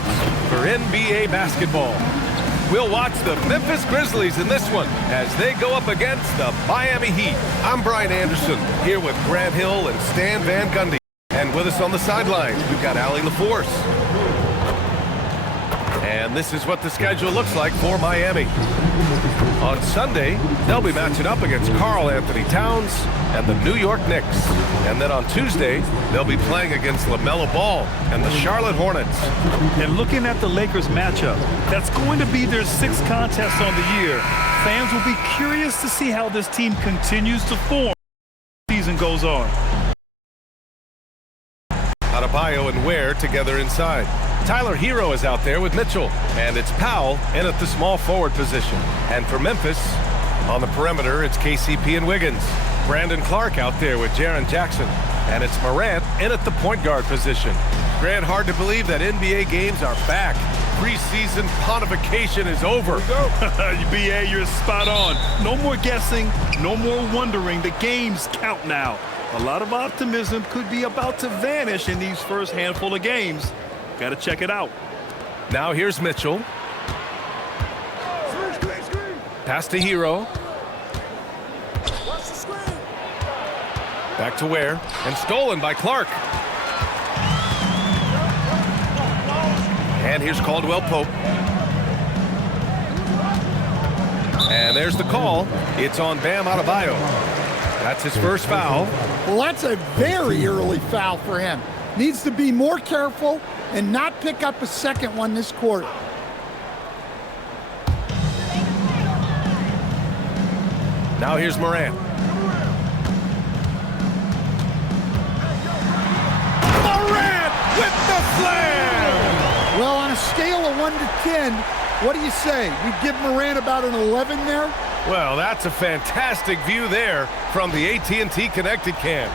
sports for NBA basketball. We'll watch the Memphis Grizzlies in this one as they go up against the Miami Heat. I'm Brian Anderson, here with Grant Hill and Stan Van Gundy. And with us on the sidelines, we've got Allie LaForce. And this is what the schedule looks like for Miami. On Sunday, they'll be matching up against Karl Anthony Towns and the New York Knicks. And then on Tuesday, they'll be playing against LaMelo Ball and the Charlotte Hornets. And looking at the Lakers matchup, that's going to be their 6th contest on the year. Fans will be curious to see how this team continues to form as the season goes on. Adebayo and Ware together inside. Tyler Hero is out there with Mitchell, and it's Powell in at the small forward position. And for Memphis, on the perimeter, it's KCP and Wiggins. Brandon Clark out there with Jaren Jackson, and it's Morant in at the point guard position. Grant, hard to believe that NBA games are back. Preseason pontification is over. BA, you're spot on. No more guessing, no more wondering. The games count now. A lot of optimism could be about to vanish in these first handful of games. Got to check it out. Now here's Mitchell. Pass to Hero. Back to Ware. And stolen by Clark. And here's Caldwell Pope. And there's the call. It's on Bam Adebayo. That's his first foul. Well, that's a very early foul for him. Needs to be more careful and not pick up a second one this quarter. Now here's Morant. Morant with the slam! Well, on a scale of 1 to 10, what do you say? We give Morant about an 11 there? Well, that's a fantastic view there from the AT&T Connected Cam.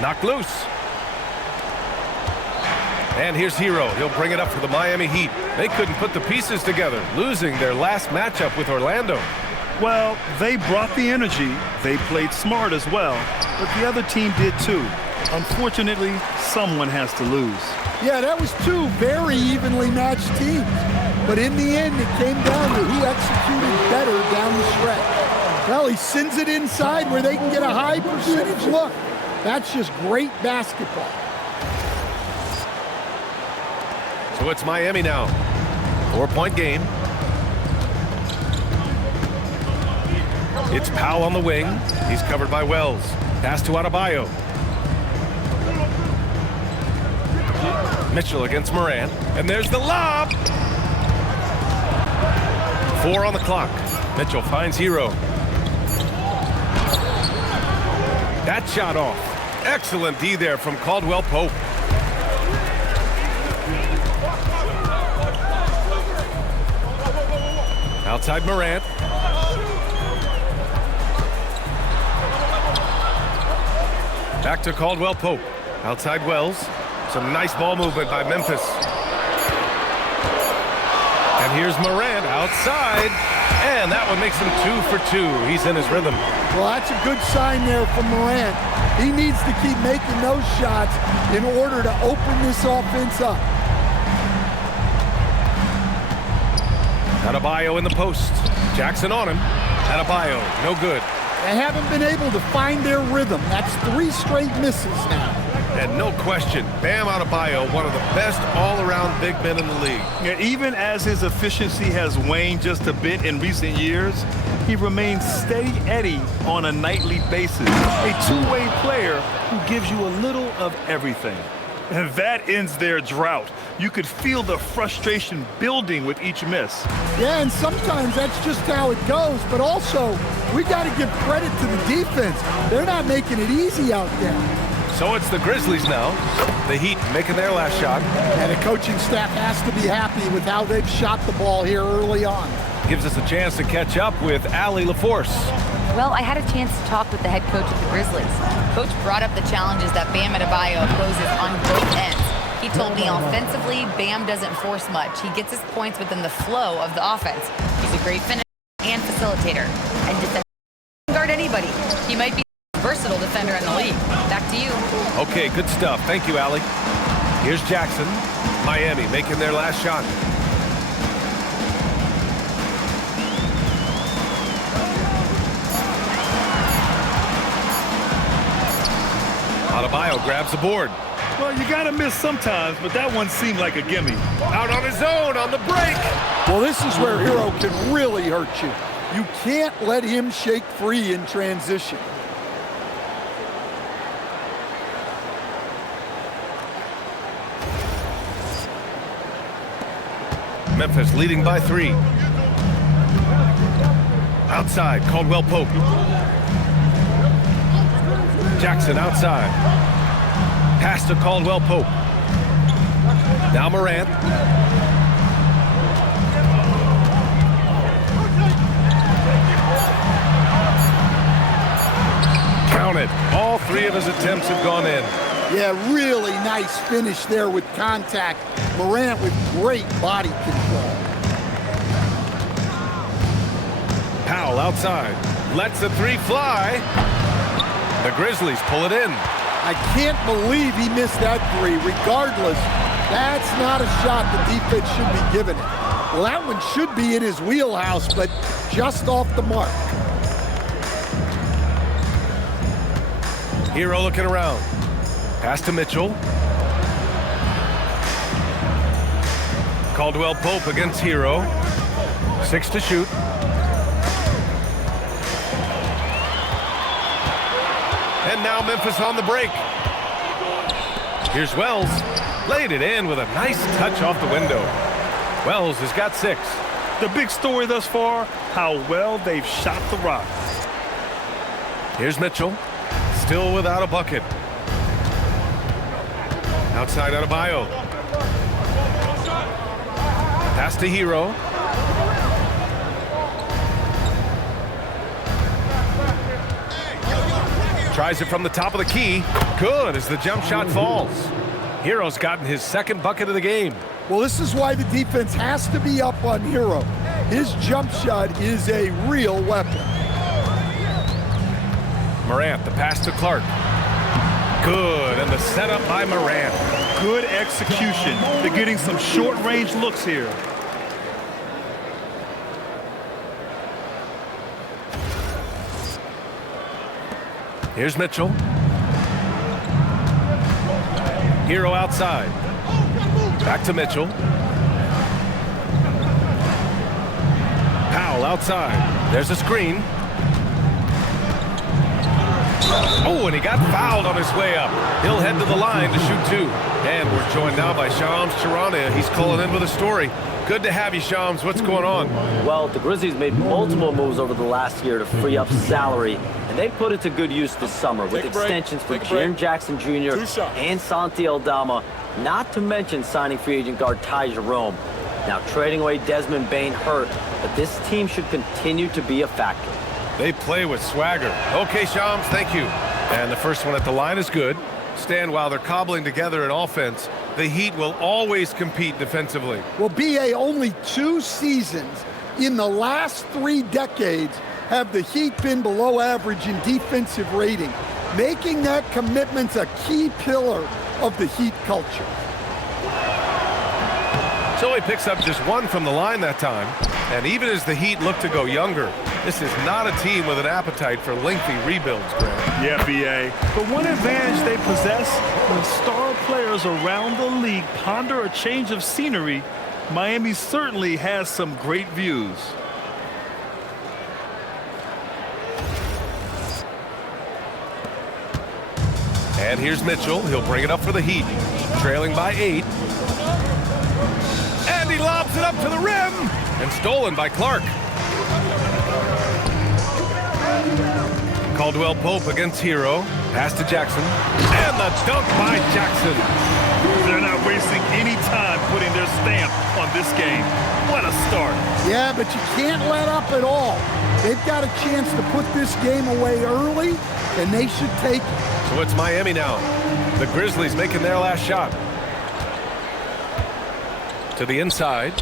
Knocked loose. And here's Hero. He'll bring it up for the Miami Heat. They couldn't put the pieces together, losing their last matchup with Orlando. Well, they brought the energy. They played smart as well, but the other team did too. Unfortunately, someone has to lose. Yeah, that was 2 very evenly matched teams. But in the end, it came down to who executed better down the stretch. Well, he sends it inside where they can get a high percentage look. That's just great basketball. So it's Miami now. 4-point game. It's Powell on the wing. He's covered by Wells. Pass to Adebayo. Mitchell against Morant. And there's the lob. 4 on the clock. Mitchell finds Hero. That shot off. Excellent D there from Caldwell Pope. Outside Morant. Back to Caldwell Pope. Outside Wells. Some nice ball movement by Memphis. And here's Morant outside. And that one makes him 2 for 2. He's in his rhythm. Well, that's a good sign there from Morant. He needs to keep making those shots in order to open this offense up. Adebayo in the post. Jackson on him. Adebayo, no good. They haven't been able to find their rhythm. That's 3 straight misses now. And no question, Bam Adebayo, one of the best all-around big men in the league. Yeah, even as his efficiency has waned just a bit in recent years, he remains steady Eddie on a nightly basis. A two-way player who gives you a little of everything. And that ends their drought. You could feel the frustration building with each miss. Yeah, and sometimes that's just how it goes, but also we got to give credit to the defense. They're not making it easy out there. So it's the Grizzlies now. The Heat making their last shot. And the coaching staff has to be happy with how they've shot the ball here early on. Gives us a chance to catch up with Allie LaForce. Well, I had a chance to talk with the head coach of the Grizzlies. Coach brought up the challenges that Bam Adebayo poses on both ends. He told me offensively, Bam doesn't force much. He gets his points within the flow of the offense. He's a great finisher and facilitator. And defense can guard anybody. He might be the most versatile defender in the league. Back to you. Okay, good stuff. Thank you, Allie. Here's Jackson. Miami making their last shot. Adebayo grabs the board. Well, you got to miss sometimes, but that one seemed like a gimme. Out on his own on the break. Well, this is where Hero can really hurt you. You can't let him shake free in transition. Memphis leading by 3. Outside, Caldwell Pope. Jackson outside. Pass to Caldwell Pope. Now Morant. Counted. All 3 of his attempts have gone in. Yeah, really nice finish there with contact. Morant with great body control. Powell outside. Lets the 3 fly. The Grizzlies pull it in. I can't believe he missed that 3. Regardless, that's not a shot the defense should be giving it. Well, that one should be in his wheelhouse, but just off the mark. Hero looking around. Pass to Mitchell. Caldwell Pope against Hero. 6 to shoot. And now Memphis on the break. Here's Wells. Laid it in with a nice touch off the window. Wells has got 6. The big story thus far, how well they've shot the rock. Here's Mitchell. Still without a bucket. Outside Adebayo. Pass to Hero. Tries it from the top of the key. Good as the jump shot falls. Hero's gotten his 2nd bucket of the game. Well, this is why the defense has to be up on Hero. His jump shot is a real weapon. Morant, the pass to Clark. Good, and the setup by Morant. Good execution. They're getting some short-range looks here. Here's Mitchell. Hero outside. Back to Mitchell. Powell outside. There's a screen. Oh, and he got fouled on his way up. He'll head to the line to shoot 2. And we're joined now by Shams Charania. He's calling in with a story. Good to have you, Shams. What's going on? Well, the Grizzlies made multiple moves over the last year to free up salary, and they put it to good use this summer with extensions for Jaren Jackson Jr. and Santi Aldama, not to mention signing free agent guard Ty Jerome. Now, trading away Desmond Bane hurt, but this team should continue to be a factor. They play with swagger. Okay, Shams, thank you. And the first one at the line is good. Stan, while they're cobbling together an offense, the Heat will always compete defensively. Well, BA, only 2 seasons in the last 3 decades have the Heat been below average in defensive rating, making that commitment a key pillar of the Heat culture. So he picks up just 1 from the line that time. And even as the Heat look to go younger, this is not a team with an appetite for lengthy rebuilds, Grant. Yeah, BA. But one advantage they possess, when star players around the league ponder a change of scenery, Miami certainly has some great views. And here's Mitchell. He'll bring it up for the Heat. Trailing by 8. And he lobs it up to the rim. And stolen by Clark. Caldwell Pope against Hero. Pass to Jackson. And the dunk by Jackson. They're not wasting any time putting their stamp on this game. What a start. Yeah, but you can't let up at all. They've got a chance to put this game away early, and they should take it. So it's Miami now. The Grizzlies making their last shot. To the inside.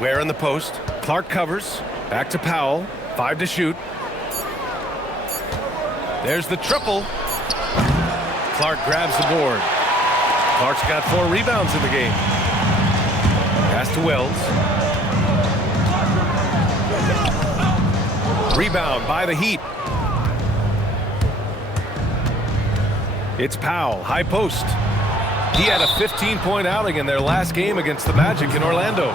Ware in the post. Clark covers. Back to Powell. 5 to shoot. There's the triple. Clark grabs the board. Clark's got 4 rebounds in the game. Pass to Wells. Rebound by the Heat. It's Powell, high post. He had a 15-point outing in their last game against the Magic in Orlando.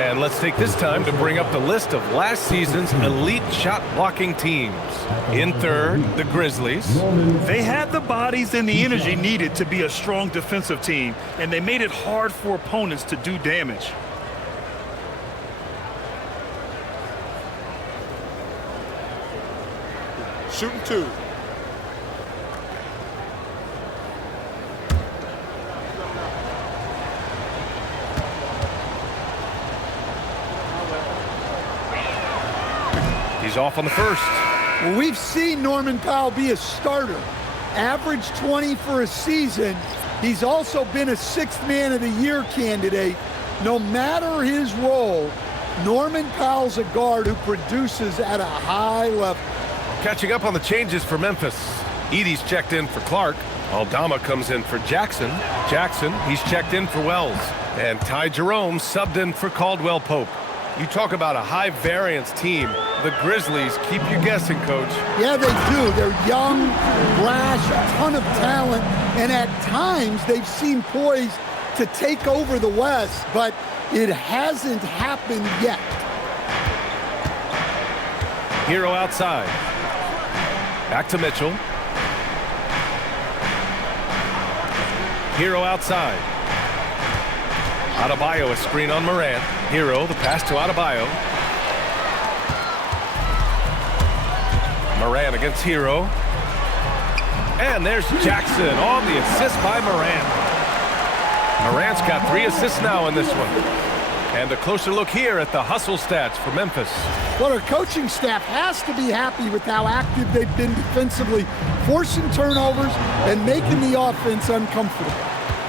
And let's take this time to bring up the list of last season's elite shot-blocking teams. In third, the Grizzlies. They had the bodies and the energy needed to be a strong defensive team, and they made it hard for opponents to do damage. Shooting 2. He's off on the first. Well, we've seen Norman Powell be a starter. Average 20 for a season. He's also been a 6th Man of the Year candidate. No matter his role, Norman Powell's a guard who produces at a high level. Catching up on the changes for Memphis. Edey's checked in for Clark. Aldama comes in for Jackson. Jackson, he's checked in for Wells. And Ty Jerome subbed in for Caldwell Pope. You talk about a high-variance team. The Grizzlies keep you guessing, Coach. Yeah, they do. They're young, brash, a ton of talent, and at times they've seemed poised to take over the West, but it hasn't happened yet. Hero outside. Back to Mitchell. Hero outside. Adebayo, a screen on Morant. Hero, the pass to Adebayo. Morant against Hero. And there's Jackson on the assist by Morant. Morant's got 3 assists now in this one. And a closer look here at the hustle stats for Memphis. Well, our coaching staff has to be happy with how active they've been defensively, forcing turnovers and making the offense uncomfortable.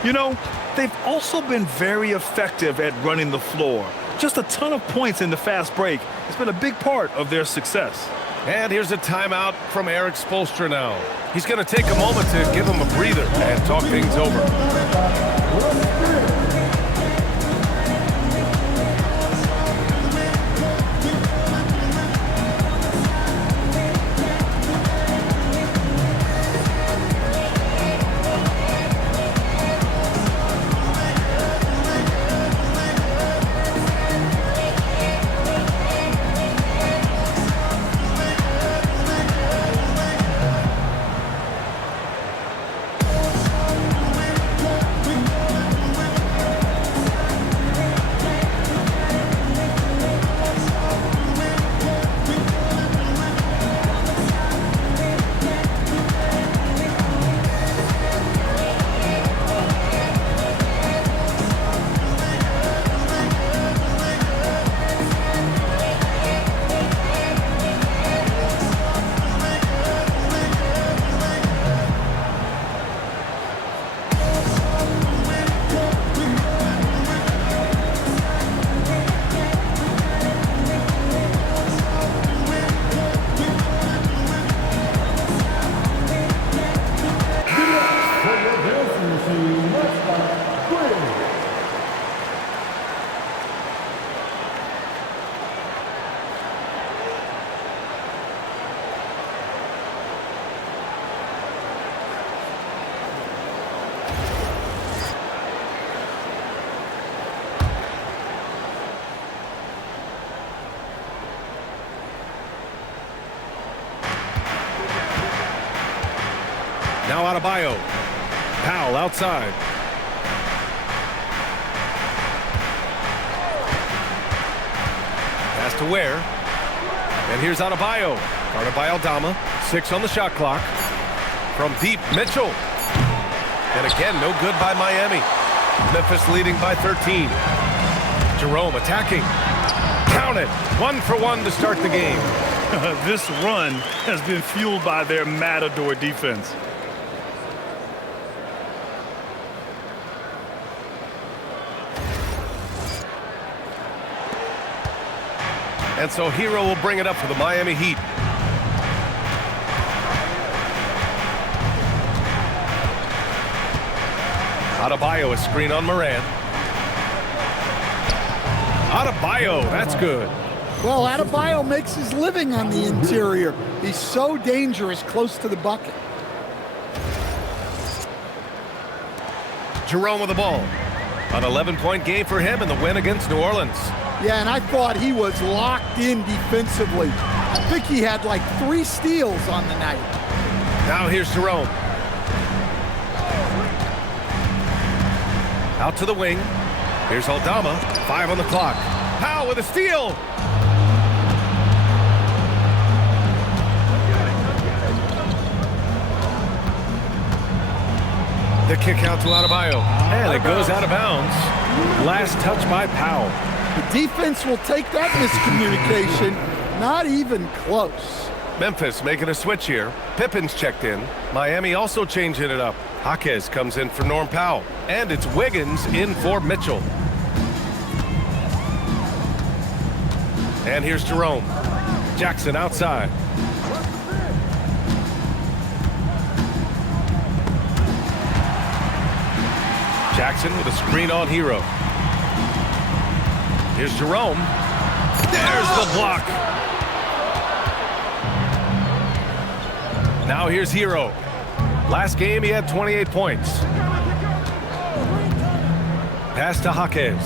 You know, they've also been very effective at running the floor. Just a ton of points in the fast break. It's been a big part of their success. And here's a timeout from Eric Spoelstra now. He's going to take a moment to give him a breather and talk things over. Now Adebayo. Powell outside. Pass to Ware. And here's Adebayo. Guarded by Aldama. 6 on the shot clock. From deep, Mitchell. And again, no good by Miami. Memphis leading by 13. Jerome attacking. Count it. 1 for 1 to start the game. This run has been fueled by their matador defense. And so Hero will bring it up for the Miami Heat. Adebayo, a screen on Morant. Adebayo, that's good. Well, Adebayo makes his living on the interior. He's so dangerous close to the bucket. Jerome with the ball. An 11-point game for him in the win against New Orleans. Yeah, and I thought he was locked in defensively. I think he had like 3 steals on the night. Now here's Jerome. Out to the wing. Here's Aldama. 5 on the clock. Powell with a steal. The kick out to Adebayo. And it goes out of bounds. Last touch by Powell. The defense will take that miscommunication. Not even close. Memphis making a switch here. Pippen's checked in. Miami also changing it up. Jaquez comes in for Norm Powell. And it's Wiggins in for Mitchell. And here's Jerome. Jackson outside. Jackson with a screen on Hero. Here's Jerome. There's the block. Now here's Hero. Last game he had 28 points. Pass to Jaquez.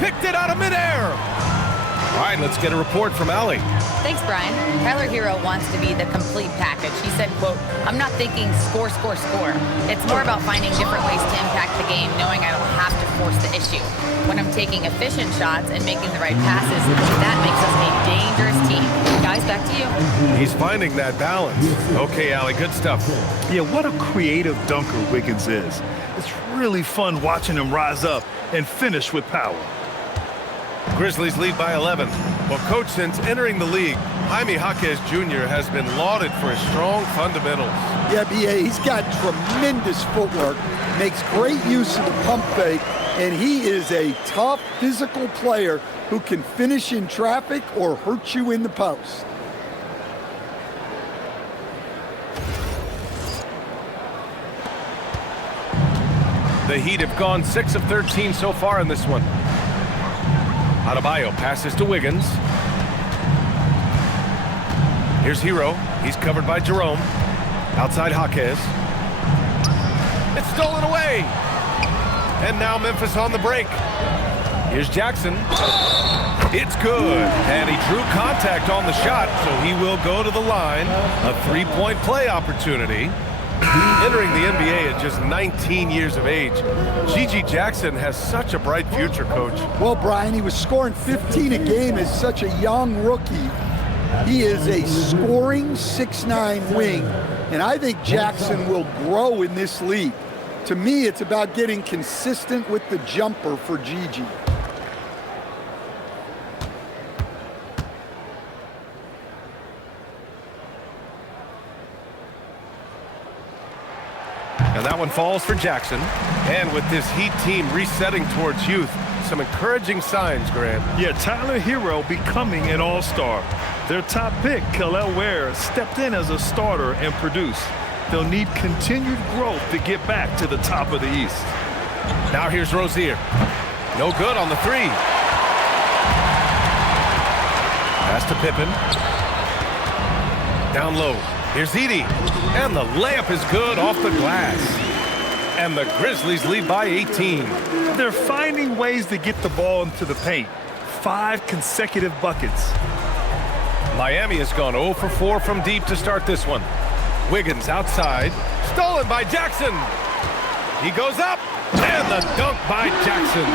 Picked it out of midair. All right, let's get a report from Allie. Thanks, Brian. Tyler Hero wants to be the complete package. He said, quote, "I'm not thinking score, score, score. It's more about finding different ways to impact the game, knowing I don't have to force the issue. When I'm taking efficient shots and making the right passes, that makes us a dangerous team." Guys, back to you. He's finding that balance. Okay, Allie, good stuff. Yeah, what a creative dunker Wiggins is. It's really fun watching him rise up and finish with power. Grizzlies lead by 11. Well, coach, since entering the league, Jaime Jaquez Jr. has been lauded for his strong fundamentals. Yeah, B.A., he's got tremendous footwork, makes great use of the pump fake, and he is a tough physical player who can finish in traffic or hurt you in the post. The Heat have gone 6 of 13 so far in this one. Adebayo passes to Wiggins. Here's Hero. He's covered by Jerome. Outside Jaquez. It's stolen away. And now Memphis on the break. Here's Jackson. It's good. And he drew contact on the shot, so he will go to the line. A 3-point play opportunity. Entering the NBA at just 19 years of age, Gigi Jackson has such a bright future, Coach. Well, Brian, he was scoring 15 a game as such a young rookie. He is a scoring 6'9" wing, and I think Jackson will grow in this league. To me, it's about getting consistent with the jumper for Gigi. And that one falls for Jackson. And with this Heat team resetting towards youth, some encouraging signs, Grant. Yeah, Tyler Hero becoming an all-star. Their top pick, Kel'el Ware, stepped in as a starter and produced. They'll need continued growth to get back to the top of the East. Now here's Rozier. No good on the 3. Pass to Pippen. Down low. Here's Edey. And the layup is good off the glass. And the Grizzlies lead by 18. They're finding ways to get the ball into the paint. 5 consecutive buckets. Miami has gone 0 for 4 from deep to start this one. Wiggins outside. Stolen by Jackson. He goes up. And the dunk by Jackson.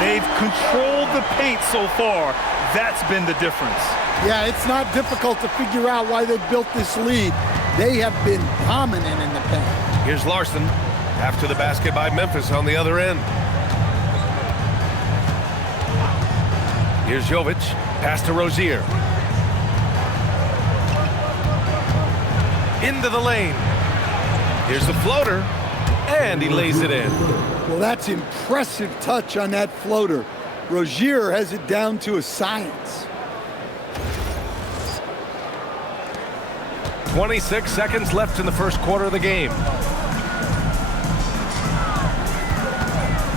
They've controlled the paint so far. That's been the difference. Yeah, it's not difficult to figure out why they've built this lead. They have been dominant in the paint. Here's Larson. After the basket by Memphis on the other end. Here's Jovic. Pass to Rozier. Into the lane. Here's the floater. And he lays it in. Well, that's impressive touch on that floater. Rozier has it down to a science. 26 seconds left in the first quarter of the game.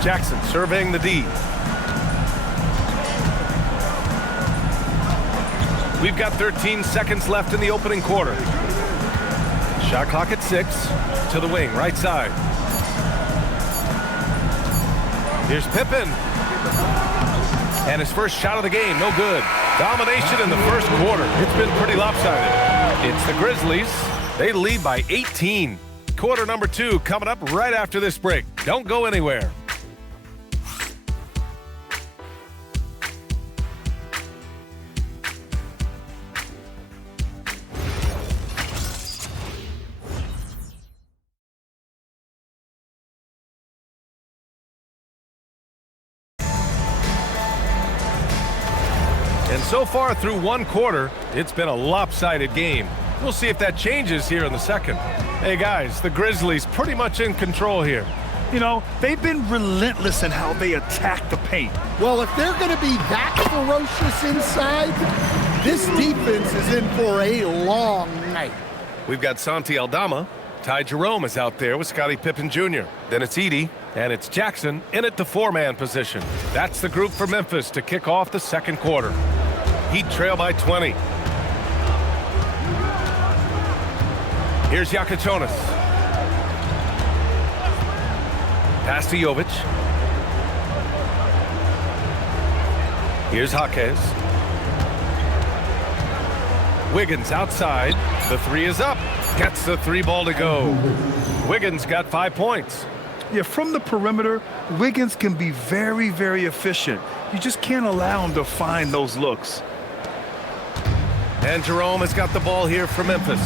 Jackson surveying the D. We've got 13 seconds left in the opening quarter. Shot clock at 6. To the wing, right side. Here's Pippen. And his first shot of the game, no good. Domination in the first quarter. It's been pretty lopsided. It's the Grizzlies. They lead by 18. Quarter number 2 coming up right after this break. Don't go anywhere. And so far through one quarter, it's been a lopsided game. We'll see if that changes here in the second. Hey guys, the Grizzlies pretty much in control here. You know, they've been relentless in how they attack the paint. Well, if they're going to be that ferocious inside, this defense is in for a long night. We've got Santi Aldama. Ty Jerome is out there with Scottie Pippen Jr. Then it's Edey, and it's Jackson in at the 4-man position. That's the group for Memphis to kick off the second quarter. Heat trail by 20. Here's Jokic. Pass to Jovic. Here's Jaquez. Wiggins outside. The 3 is up. Gets the 3 ball to go. Wiggins got 5 points. Yeah, from the perimeter, Wiggins can be very, very efficient. You just can't allow him to find those looks. And Jerome has got the ball here for Memphis.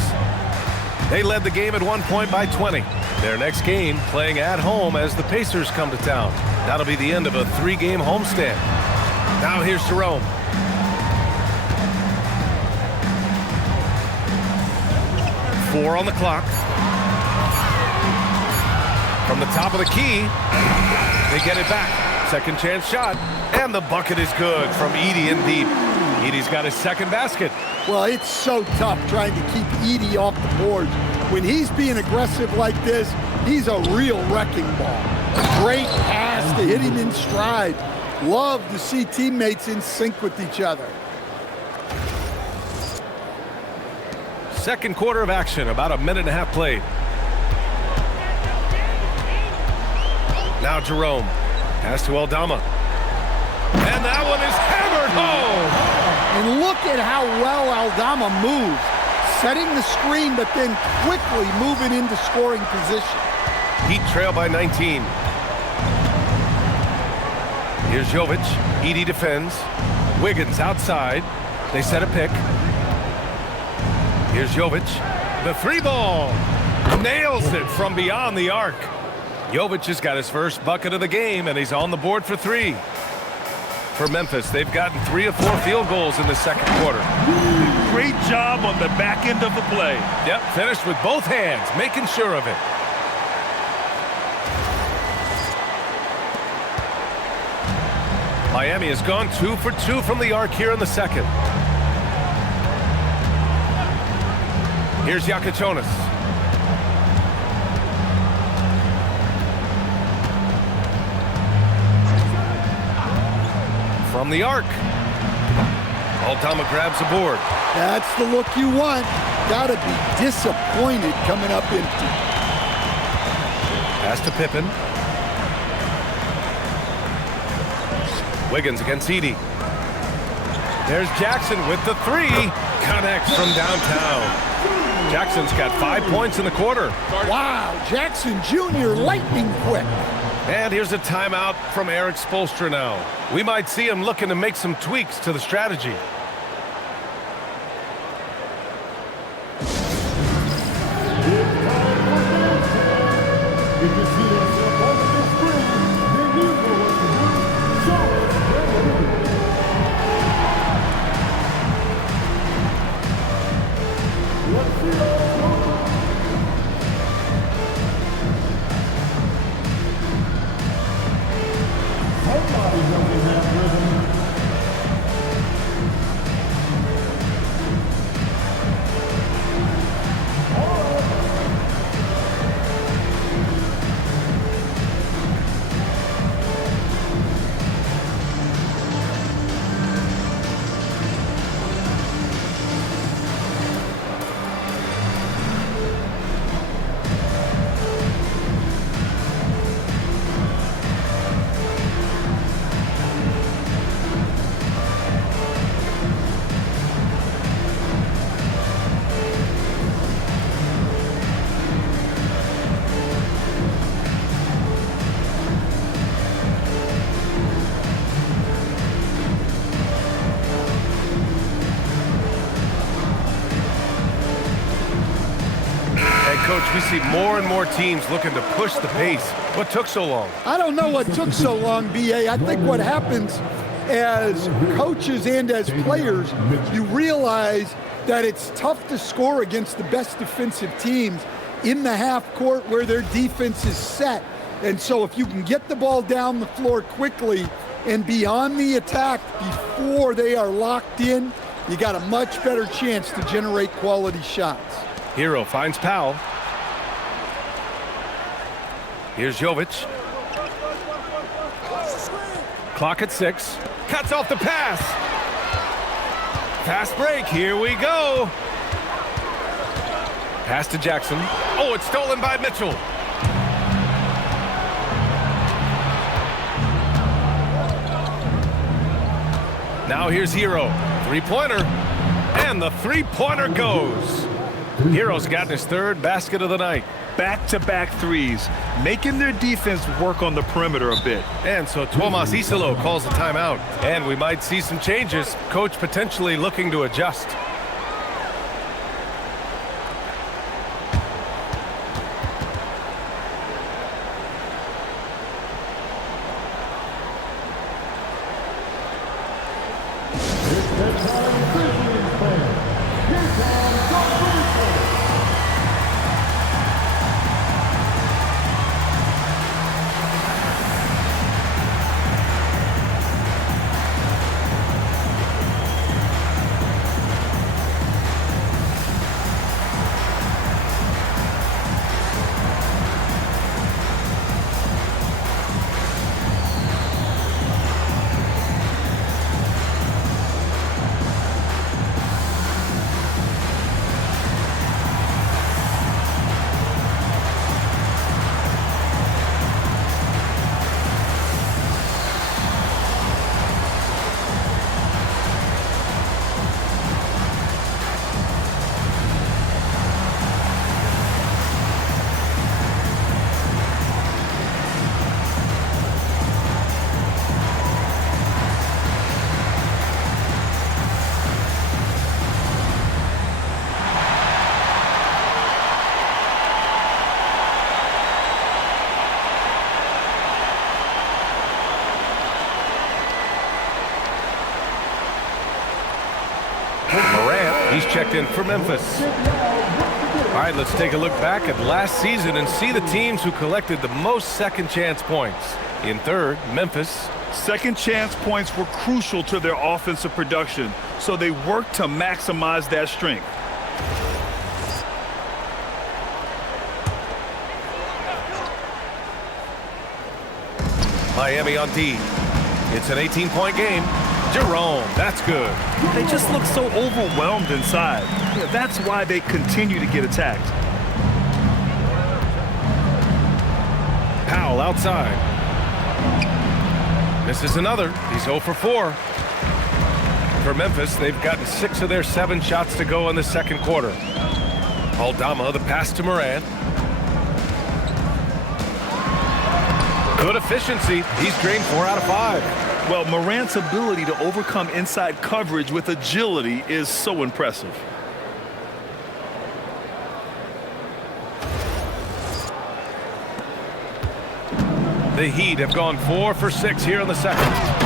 They led the game at one point by 20. Their next game playing at home as the Pacers come to town. That'll be the end of a 3-game homestand. Now here's Jerome. Four on the clock. From the top of the key, they get it back. Second chance shot, and the bucket is good from Edey in deep. Edey's got his second basket. Well, it's so tough trying to keep Edey off the boards. When he's being aggressive like this, he's a real wrecking ball. Great pass to hit him in stride. Love to see teammates in sync with each other. Second quarter of action, about a minute and a half played. Now Jerome. Pass to Aldama. And that one is hammered home. And look at how well Aldama moves. Setting the screen, but then quickly moving into scoring position. Heat trail by 19. Here's Jovic. Edey defends. Wiggins outside. They set a pick. Here's Jovic. The 3 ball. Nails it from beyond the arc. Jovic has got his first bucket of the game, and he's on the board for 3. For Memphis, they've gotten 3 of 4 field goals in the second quarter. Great job on the back end of the play. Yep, finished with both hands, making sure of it. Miami has gone 2 for 2 from the arc here in the second. Here's Jokic. From the arc. Aldama grabs a board. That's the look you want. Gotta be disappointed coming up empty. Pass to Pippen. Wiggins against Edey. There's Jackson with the 3. Connects from downtown. Jackson's got 5 points in the quarter. Wow, Jackson Jr. lightning quick. And here's a timeout from Eric Spoelstra now. We might see him looking to make some tweaks to the strategy. Coach, we see more and more teams looking to push the pace. What took so long? I don't know what took so long, B.A. I think what happens as coaches and as players, you realize that it's tough to score against the best defensive teams in the half court where their defense is set. And so if you can get the ball down the floor quickly and be on the attack before they are locked in, you got a much better chance to generate quality shots. Hero finds Powell. Here's Jovic. Clock at 6. Cuts off the pass. Fast break. Here we go. Pass to Jackson. Oh, it's stolen by Mitchell. Now here's Hero. Three-pointer. And the three-pointer goes. Hero's gotten his third basket of the night. Back-to-back threes, making their defense work on the perimeter a bit. And so Tuomas Isalo calls the timeout. And we might see some changes. Coach potentially looking to adjust. Morant, he's checked in for Memphis. All right, let's take a look back at last season and see the teams who collected the most second chance points. In third, Memphis. Second chance points were crucial to their offensive production, so they worked to maximize that strength. Miami on D. It's an 18-point game. Jerome, that's good. They just look so overwhelmed inside. Yeah, that's why they continue to get attacked. Powell outside. Misses another. He's 0 for 4. For Memphis, they've gotten 6 of their 7 shots to go in the second quarter. Aldama, the pass to Morant. Good efficiency. He's drained 4 out of 5. Well, Morant's ability to overcome inside coverage with agility is so impressive. The Heat have gone 4 for 6 here in the second.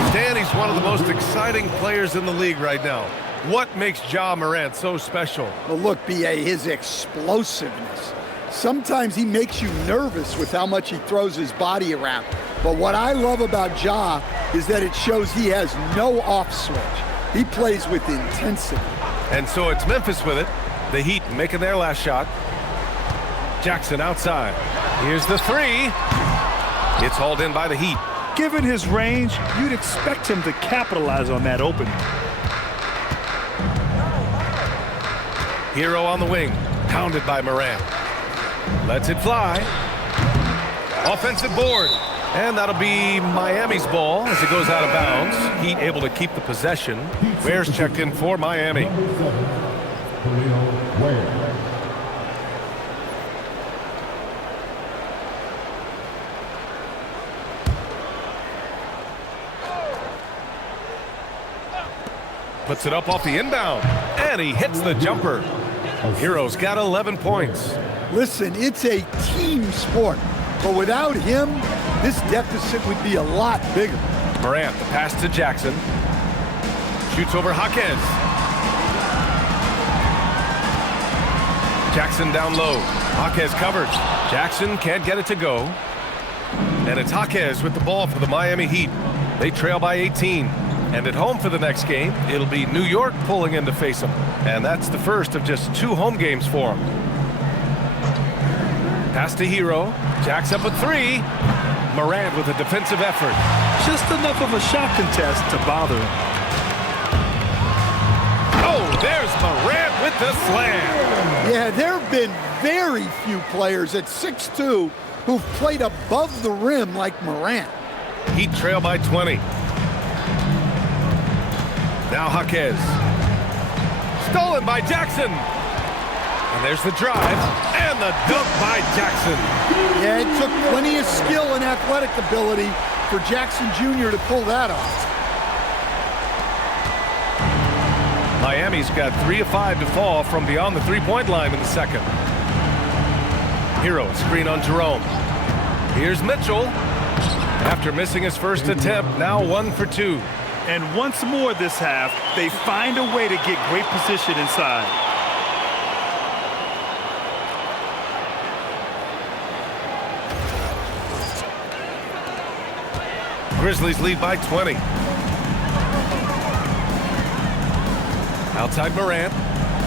Stan, he's one of the most exciting players in the league right now. What makes Ja Morant so special? Well, look, B.A., his explosiveness. Sometimes he makes you nervous with how much he throws his body around. But what I love about Ja is that it shows he has no off switch. He plays with intensity. And so it's Memphis with it. The Heat making their last shot. Jackson outside. Here's the 3. It's hauled in by the Heat. Given his range, you'd expect him to capitalize on that opening. Hero on the wing. Pounded by Morant. Lets it fly. Offensive board. And that'll be Miami's ball as it goes out of bounds. Heat able to keep the possession. Ware's checked in for Miami. Puts it up off the inbound. And he hits the jumper. Hero's got 11 points. Listen, it's a team sport, but without him, this deficit would be a lot bigger. Morant, the pass to Jackson. Shoots over Jaquez. Jackson down low. Jaquez covers. Jackson can't get it to go. And it's Jaquez with the ball for the Miami Heat. They trail by 18. And at home for the next game, it'll be New York pulling in to face them. And that's the first of just 2 home games for them. Pass to Hero. Jacks up a 3. Morant with a defensive effort. Just enough of a shot contest to bother him. Oh, there's Morant with the slam. Yeah, there have been very few players at 6'2" who've played above the rim like Morant. Heat trail by 20. Now Jaquez. Stolen by Jackson. And there's the drive and the dunk by Jackson. Yeah, it took plenty of skill and athletic ability for Jackson Jr. to pull that off. Miami's got 3 of 5 to fall from beyond the three-point line in the second. Hero, screen on Jerome. Here's Mitchell. After missing his first attempt, now 1 for 2. And once more this half, they find a way to get great position inside. Grizzlies lead by 20. Outside Morant.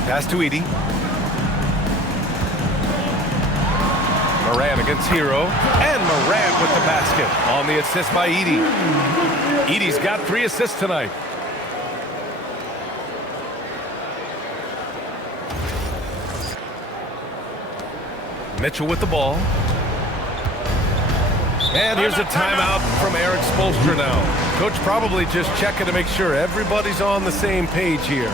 Pass to Edey. Morant against Hero. And Morant with the basket on the assist by Edey. Edey's got 3 assists tonight. Mitchell with the ball. And here's a timeout from Eric Spoelstra now. Coach probably just checking to make sure everybody's on the same page here.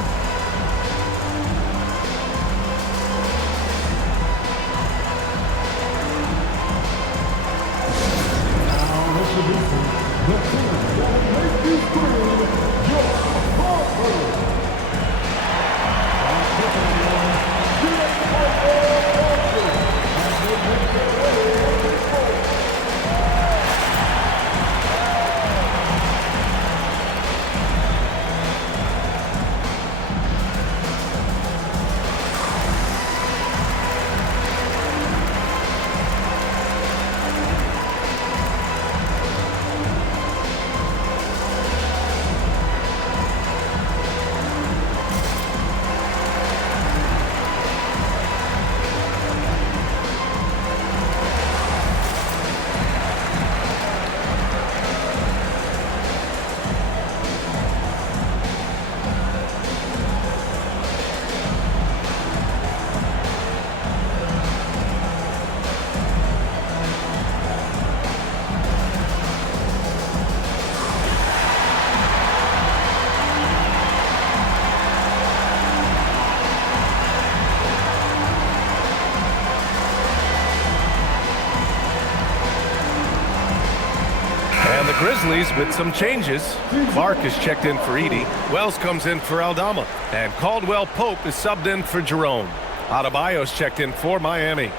Grizzlies with some changes. Clark is checked in for Edey. Wells comes in for Aldama. And Caldwell Pope is subbed in for Jerome. Adebayo's checked in for Miami.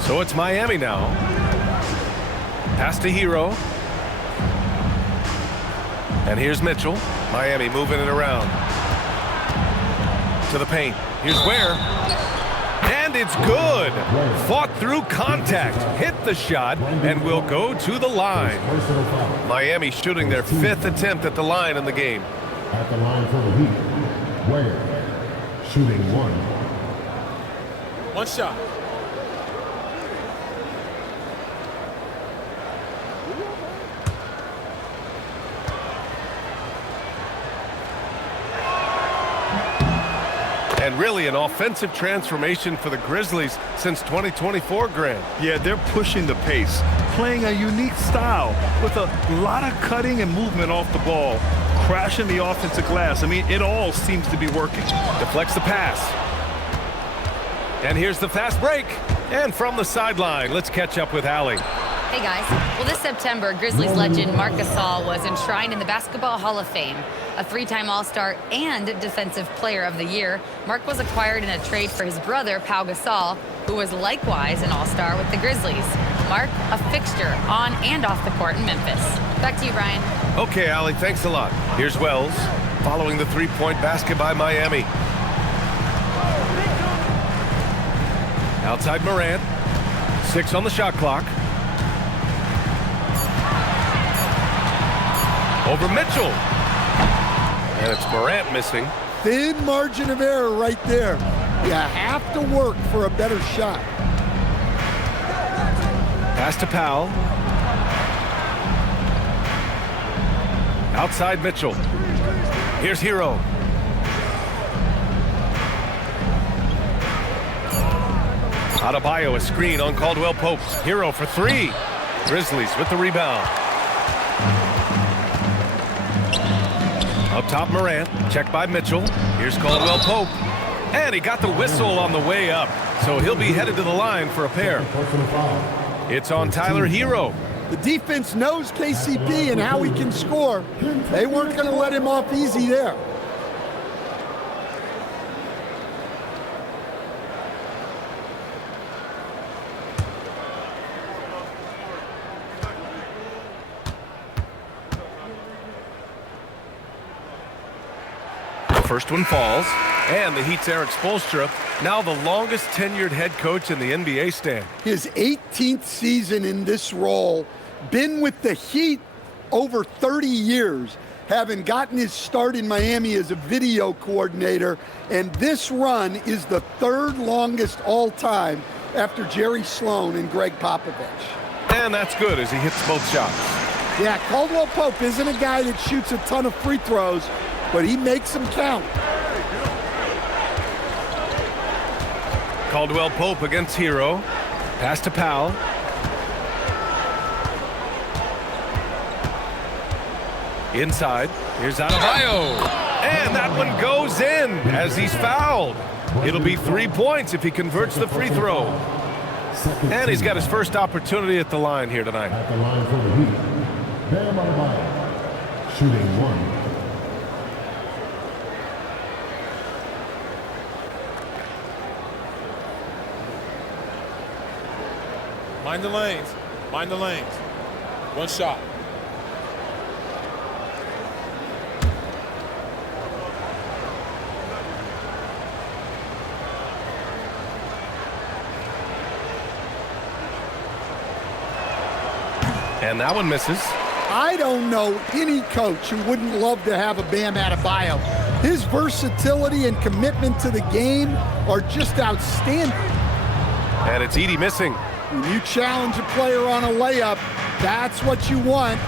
So it's Miami now. Pass to Hero. And here's Mitchell. Miami moving it around. To the paint. Here's Ware. And it's good. Fought through contact. Hit the shot and will go to the line. Miami shooting their 5th attempt at the line in the game. At the line for the Heat. Ware shooting 1. One shot. And really an offensive transformation for the Grizzlies since 2024, Grant. Yeah, they're pushing the pace, playing a unique style with a lot of cutting and movement off the ball, crashing the offensive glass. I mean, it all seems to be working. Deflects the pass. And here's the fast break. And from the sideline, let's catch up with Allie. Hey guys. Well, this September, Grizzlies legend Marc Gasol was enshrined in the Basketball Hall of Fame. A 3-time All-Star and Defensive Player of the Year, Marc was acquired in a trade for his brother, Pau Gasol, who was likewise an All-Star with the Grizzlies. Marc, a fixture on and off the court in Memphis. Back to you, Brian. Okay, Allie, thanks a lot. Here's Wells, following the three-point basket by Miami. Outside Morant, 6 on the shot clock. Over Mitchell. And it's Morant missing. Thin margin of error right there. You have to work for a better shot. Pass to Powell. Outside Mitchell. Here's Hero. Adebayo, a screen on Caldwell Pope. Hero for 3. Grizzlies with the rebound. Up top, Morant. Checked by Mitchell. Here's Caldwell Pope. And he got the whistle on the way up. So he'll be headed to the line for a pair. It's on Tyler Hero. The defense knows KCP and how he can score. They weren't going to let him off easy there. First one falls, and the Heat's Eric Spoelstra, now the longest tenured head coach in the NBA stand. His 18th season in this role, been with the Heat over 30 years, having gotten his start in Miami as a video coordinator, and this run is the 3rd longest all time after Jerry Sloan and Greg Popovich. And that's good as he hits both shots. Yeah, Caldwell Pope isn't a guy that shoots a ton of free throws, but he makes them count. Caldwell Pope against Hero. Pass to Powell. Inside. Here's Adebayo. And that one goes in as he's fouled. It'll be 3 points if he converts the free throw. And he's got his first opportunity at the line here tonight. At the line for the Heat, Bam Adebayo, shooting 1. Mind the lanes. Mind the lanes. 1 shot. And that one misses. I don't know any coach who wouldn't love to have a Bam Adebayo. His versatility and commitment to the game are just outstanding. And it's Edey missing. When you challenge a player on a layup, that's what you want.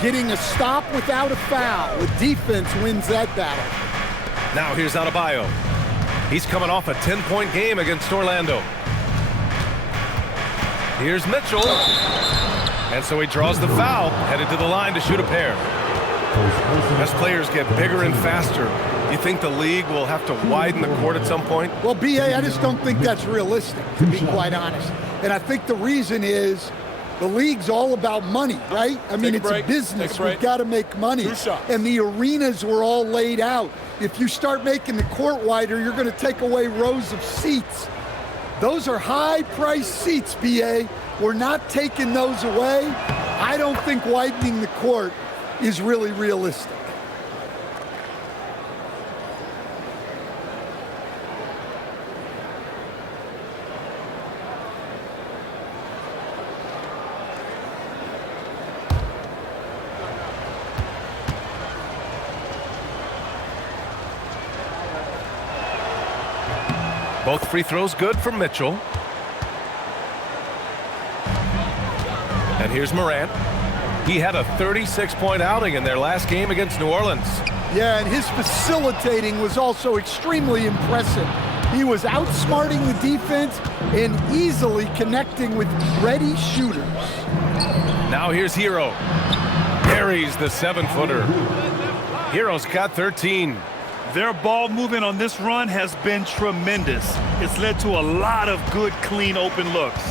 Getting a stop without a foul. The defense wins that battle. Now here's Adebayo. He's coming off a 10-point game against Orlando. Here's Mitchell. And so he draws the foul, headed to the line to shoot a pair. As players get bigger and faster, you think the league will have to widen the court at some point? Well, B.A., I just don't think that's realistic, to be quite honest. And I think the reason is the league's all about money, right? I mean, it's a business. We've got to make money. And the arenas were all laid out. If you start making the court wider, you're going to take away rows of seats. Those are high-priced seats, B.A. We're not taking those away. I don't think widening the court is really realistic. Both free throws good for Mitchell. And here's Morant. He had a 36-point outing in their last game against New Orleans. Yeah, and his facilitating was also extremely impressive. He was outsmarting the defense and easily connecting with ready shooters. Now here's Hero. Buries the 7-footer. Hero's got 13. Their ball movement on this run has been tremendous. It's led to a lot of good, clean, open looks.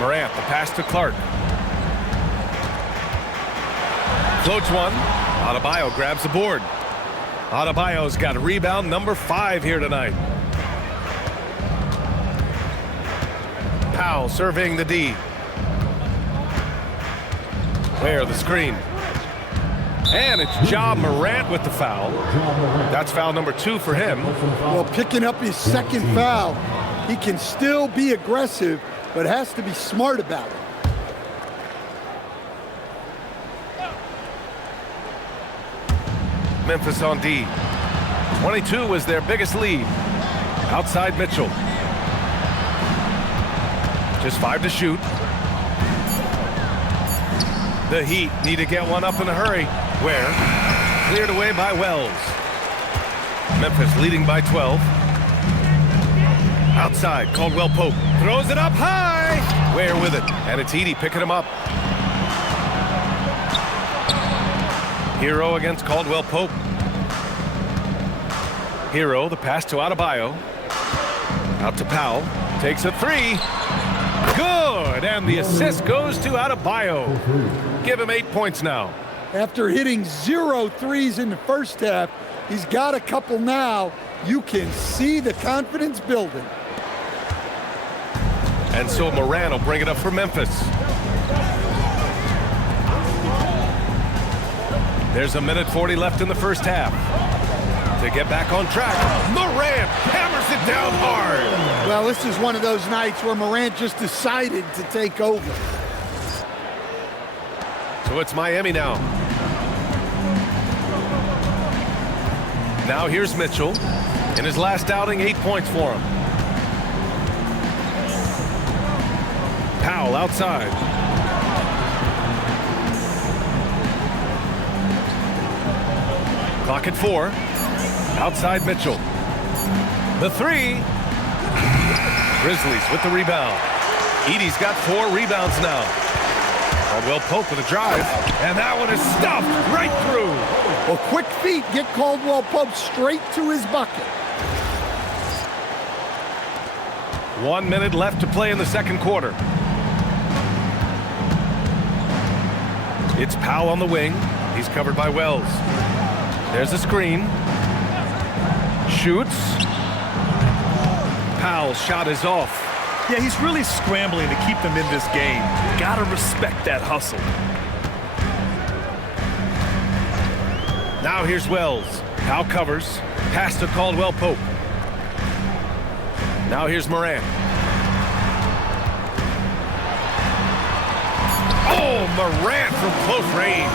Morant, the pass to Clark. Floats one. Adebayo grabs the board. Adebayo's got rebound number 5 here tonight. Powell surveying the D. Where the screen. And it's Ja Morant with the foul. That's foul number 2 for him. Well, picking up his second foul, he can still be aggressive, but has to be smart about it. Memphis on D. 22 was their biggest lead. Outside Mitchell. Just 5 to shoot. The Heat need to get one up in a hurry. Where? Cleared away by Wells. Memphis leading by 12. Outside, Caldwell Pope throws it up high. Ware with it, and it's Edey picking him up. Hero against Caldwell Pope. Hero, the pass to Adebayo. Out to Powell, takes a 3. Good, and the assist goes to Adebayo. Give him 8 points now. After hitting 0 threes in the first half, he's got a couple now. You can see the confidence building. And so Morant will bring it up for Memphis. There's a minute 40 left in the first half. To get back on track, Morant hammers it down hard. Well, this is one of those nights where Morant just decided to take over. So it's Miami now. Now here's Mitchell. In his last outing, 8 points for him. Powell outside. Clock at 4. Outside Mitchell. The 3. Grizzlies with the rebound. Edey's got 4 rebounds now. Caldwell Pope with a drive, and that one is stuffed right through. Well, quick feet get Caldwell Pope straight to his bucket. 1 minute left to play in the second quarter. It's Powell on the wing. He's covered by Wells. There's a screen. Shoots. Powell's shot is off. Yeah, he's really scrambling to keep them in this game. Gotta respect that hustle. Now here's Wells. Powell covers. Pass to Caldwell Pope. Now here's Morant. Oh, Morant from close range.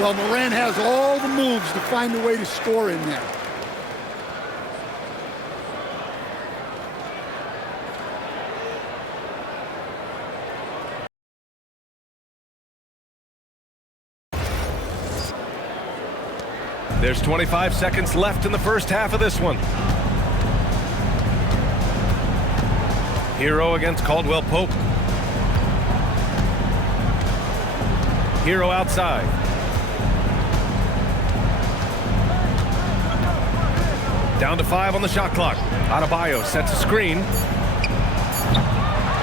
Well, Morant has all the moves to find a way to score in there. There's 25 seconds left in the first half of this one. Hero against Caldwell Pope. Hero outside. Down to 5 on the shot clock. Adebayo sets a screen.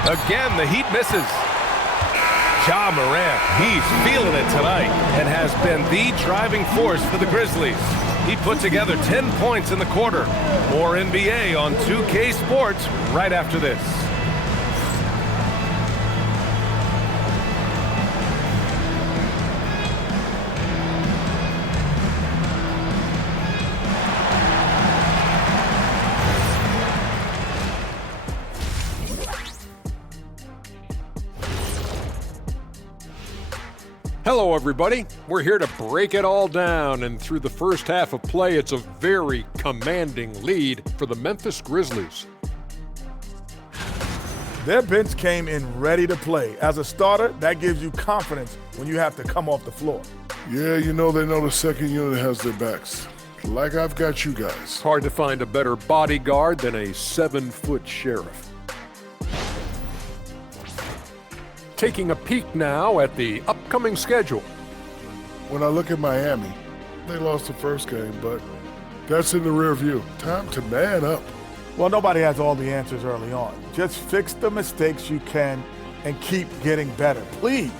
Again, the Heat misses. Ja Morant, he's feeling it tonight and has been the driving force for the Grizzlies. He put together 10 points in the quarter. More NBA on 2K Sports right after this. Hello, everybody. We're here to break it all down, and through the first half of play, it's a very commanding lead for the Memphis Grizzlies. Their bench came in ready to play. As a starter, that gives you confidence when you have to come off the floor. Yeah, you know they know the second unit has their backs. Like I've got you guys. It's hard to find a better bodyguard than a 7-foot sheriff. Taking a peek now at the upcoming schedule. When I look at Miami, they lost the first game, but that's in the rear view. Time to man up. Well, nobody has all the answers early on. Just fix the mistakes you can and keep getting better, please.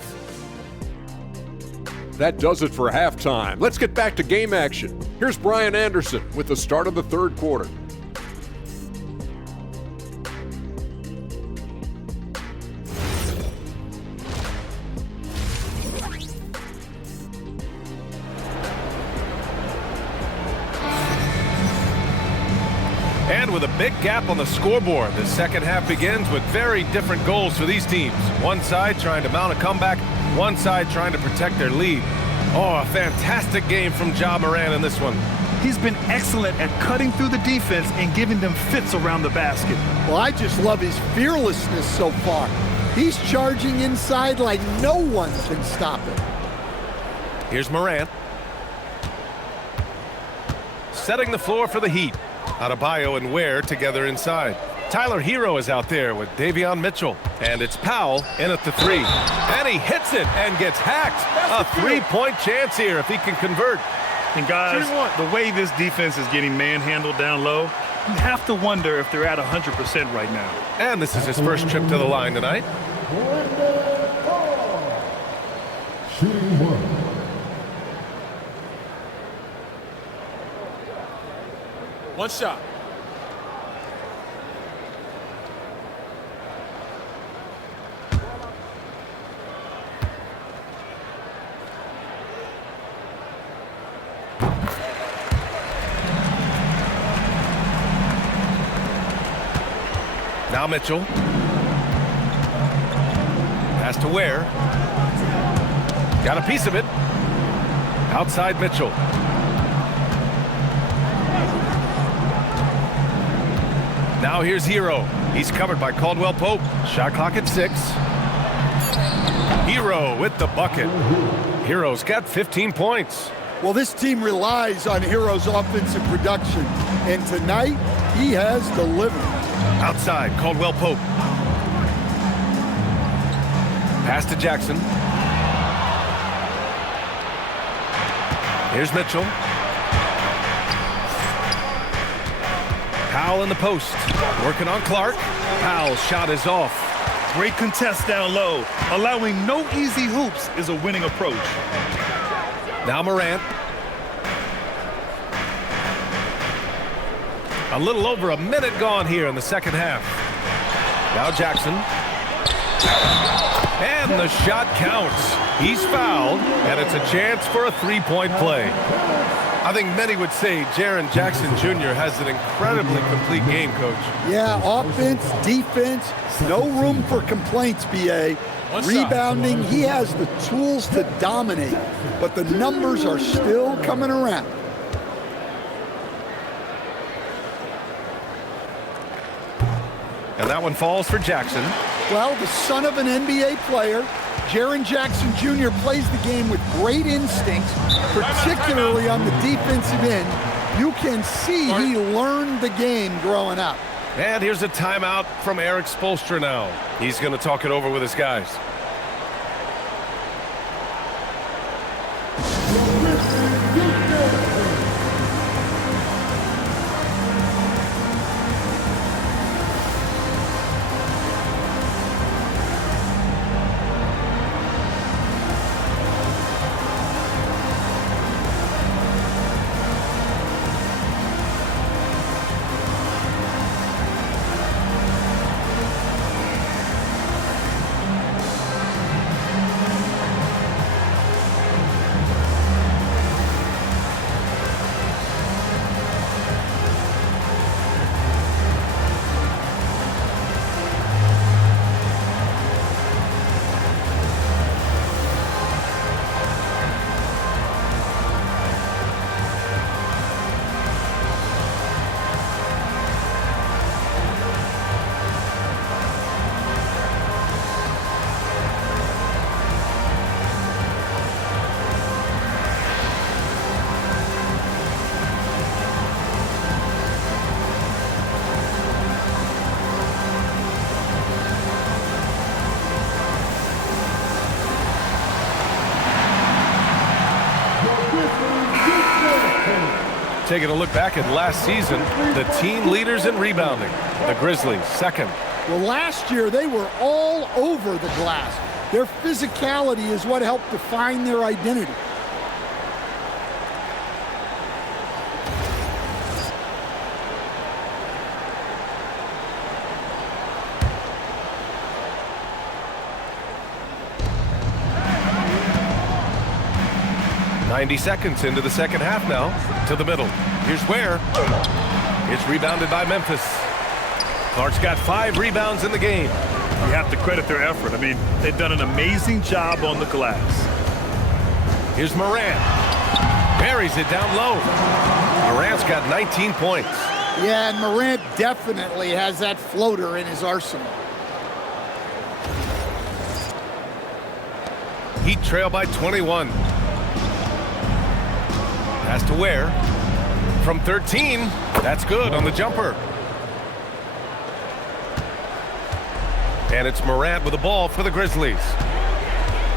That does it for halftime. Let's get back to game action. Here's Brian Anderson with the start of the third quarter. And with a big gap on the scoreboard, the second half begins with very different goals for these teams. One side trying to mount a comeback, one side trying to protect their lead. Oh, a fantastic game from Ja Morant in this one. He's been excellent at cutting through the defense and giving them fits around the basket. Well, I just love his fearlessness so far. He's charging inside like no one can stop him. Here's Morant. Setting the floor for the Heat. Adebayo and Ware together inside. Tyler Hero is out there with Davion Mitchell. And it's Powell in at the three. And he hits it and gets hacked. A three-point chance here if he can convert. And guys, the way this defense is getting manhandled down low, you have to wonder if they're at 100% right now. And this is his first trip to the line tonight. Shooting one. One shot. Now Mitchell. Pass to Ware. Got a piece of it. Outside Mitchell. Now here's Hero. He's covered by Caldwell Pope. Shot clock at 6. Hero with the bucket. Hero's got 15 points. Well, this team relies on Hero's offensive production, and tonight he has delivered. Outside, Caldwell Pope. Pass to Jackson. Here's Mitchell. Powell in the post. Working on Clark. Powell's shot is off. Great contest down low. Allowing no easy hoops is a winning approach. Now Morant. A little over a minute gone here in the second half. Now Jackson. And the shot counts. He's fouled, and it's a chance for a three-point play. I think many would say Jaren Jackson Jr. has an incredibly complete game, Coach. Yeah, offense, defense, no room for complaints, B.A. Rebounding, he has the tools to dominate, but the numbers are still coming around. And that one falls for Jackson. Well, the son of an NBA player, Jaren Jackson Jr. plays the game with great instincts, particularly on the defensive end. You can see he learned the game growing up. And here's a timeout from Eric Spoelstra now. He's going to talk it over with his guys. taking a look back at last season, the team leaders in rebounding. The Grizzlies, second. Well, last year they were all over the glass. Their physicality is what helped define their identity. .90 seconds into the second half now. To the middle. Here's Ware. It's rebounded by Memphis. Clark's got 5 rebounds in the game. You have to credit their effort. I mean, they've done an amazing job on the glass. Here's Morant. Buries it down low. Morant's got 19 points. Yeah, and Morant definitely has that floater in his arsenal. Heat trail by 21. Pass to Ware. From 13. That's good on the jumper. And it's Morant with the ball for the Grizzlies.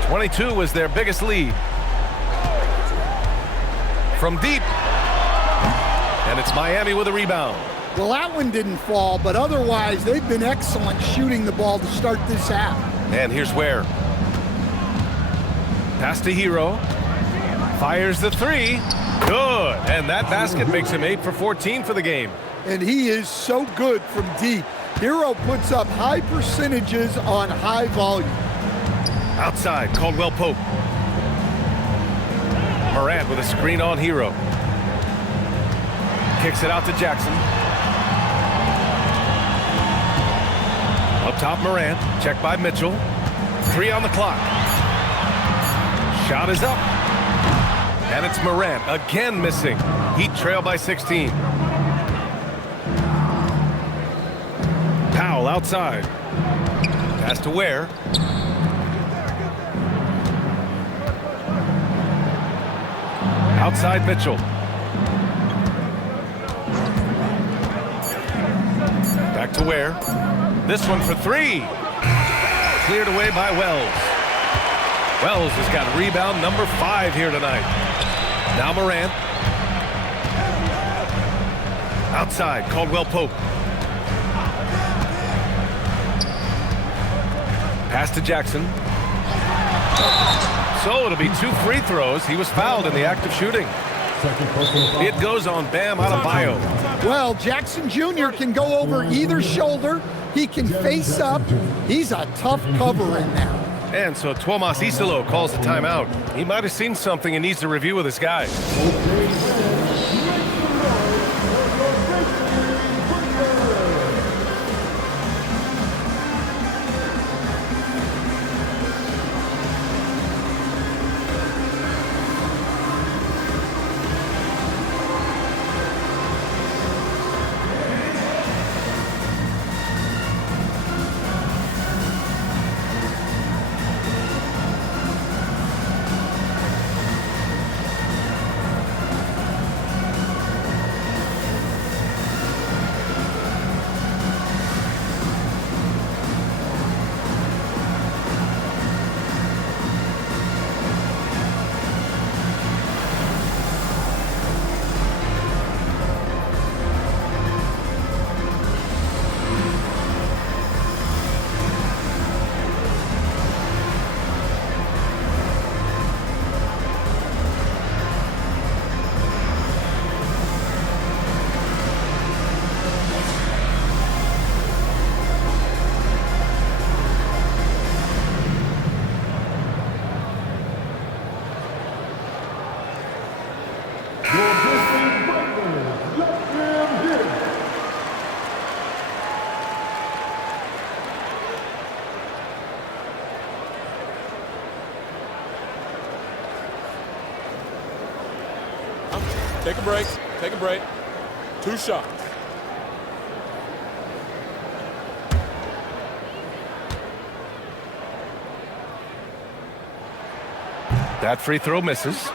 22 was their biggest lead. From deep. And it's Miami with a rebound. Well, that one didn't fall, but otherwise they've been excellent shooting the ball to start this half. And here's Ware. Pass to Hero. Fires the 3. Good. And that basket makes him 8 for 14 for the game. And he is so good from deep. Hero puts up high percentages on high volume. Outside, Caldwell Pope. Morant with a screen on Hero. Kicks it out to Jackson. Up top, Morant. Checked by Mitchell. 3 on the clock. Shot is up. And it's Morant again missing. Heat trail by 16. Powell outside. Pass to Ware. Outside Mitchell. Back to Ware. This one for 3. Cleared away by Wells. Wells has got rebound number 5 here tonight. Now Morant. Outside, Caldwell Pope. Pass to Jackson. So it'll be 2 free throws. He was fouled in the act of shooting. It goes on Bam Adebayo. Well, Jackson Jr. can go over either shoulder. He can face up. He's a tough cover in there. And so Tuomas Isalo calls the timeout. He might have seen something and needs to review with his guys. Take a break. Take a break. 2 shots. That free throw misses.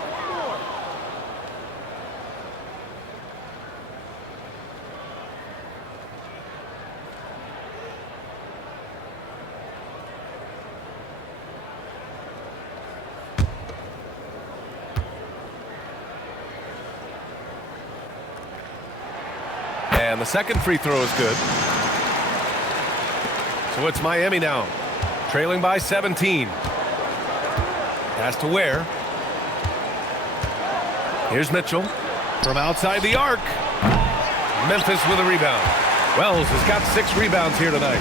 And the second free throw is good. So it's Miami now, trailing by 17. Pass to Ware. Here's Mitchell from outside the arc. Memphis with a rebound. Wells has got 6 rebounds here tonight.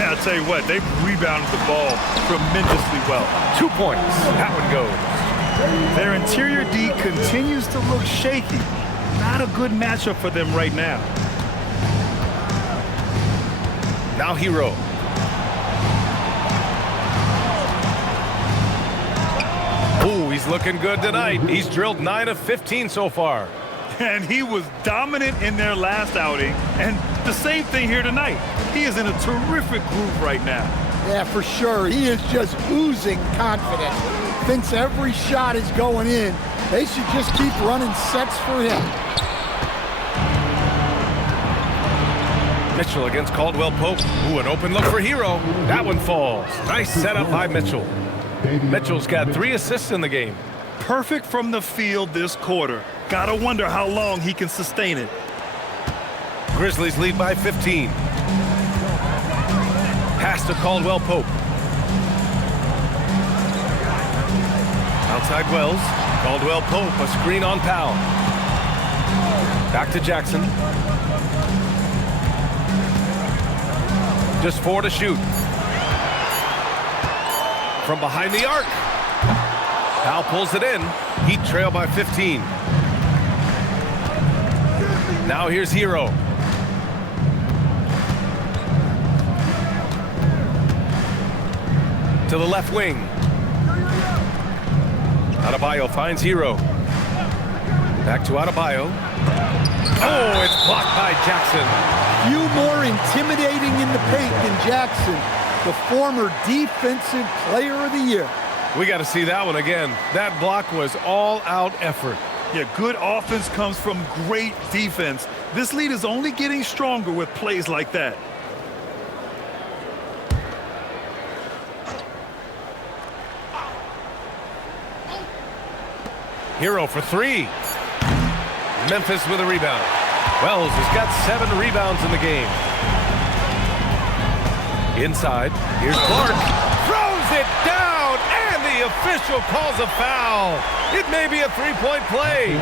I'll tell you what, they've rebounded the ball tremendously well. 2 points. That one goes. Their interior D continues to look shaky. Not a good matchup for them right now. Now Hero. Ooh, he's looking good tonight. He's drilled 9 of 15 so far. And he was dominant in their last outing. And the same thing here tonight. He is in a terrific groove right now. Yeah, for sure. He is just oozing confidence. Thinks every shot is going in. They should just keep running sets for him. Mitchell against Caldwell Pope. Ooh, an open look for Hero. That one falls. Nice setup by Mitchell. Mitchell's got 3 assists in the game. Perfect from the field this quarter. Gotta wonder how long he can sustain it. Grizzlies lead by 15. Pass to Caldwell Pope. Outside Wells. Caldwell Pope, a screen on Powell. Back to Jackson. Just 4 to shoot. From behind the arc. Powell pulls it in. Heat trail by 15. Now here's Hero. To the left wing. Adebayo finds Hero. Back to Adebayo. Oh, it's blocked by Jackson. Few more intimidating in the paint than Jackson, the former defensive player of the year. We got to see that one again. That block was all-out effort. Yeah, good offense comes from great defense. This lead is only getting stronger with plays like that. Hero for 3. Memphis with a rebound. Wells has got 7 rebounds in the game. Inside, here's Clark. Throws it down, and the official calls a foul. It may be a 3-point play.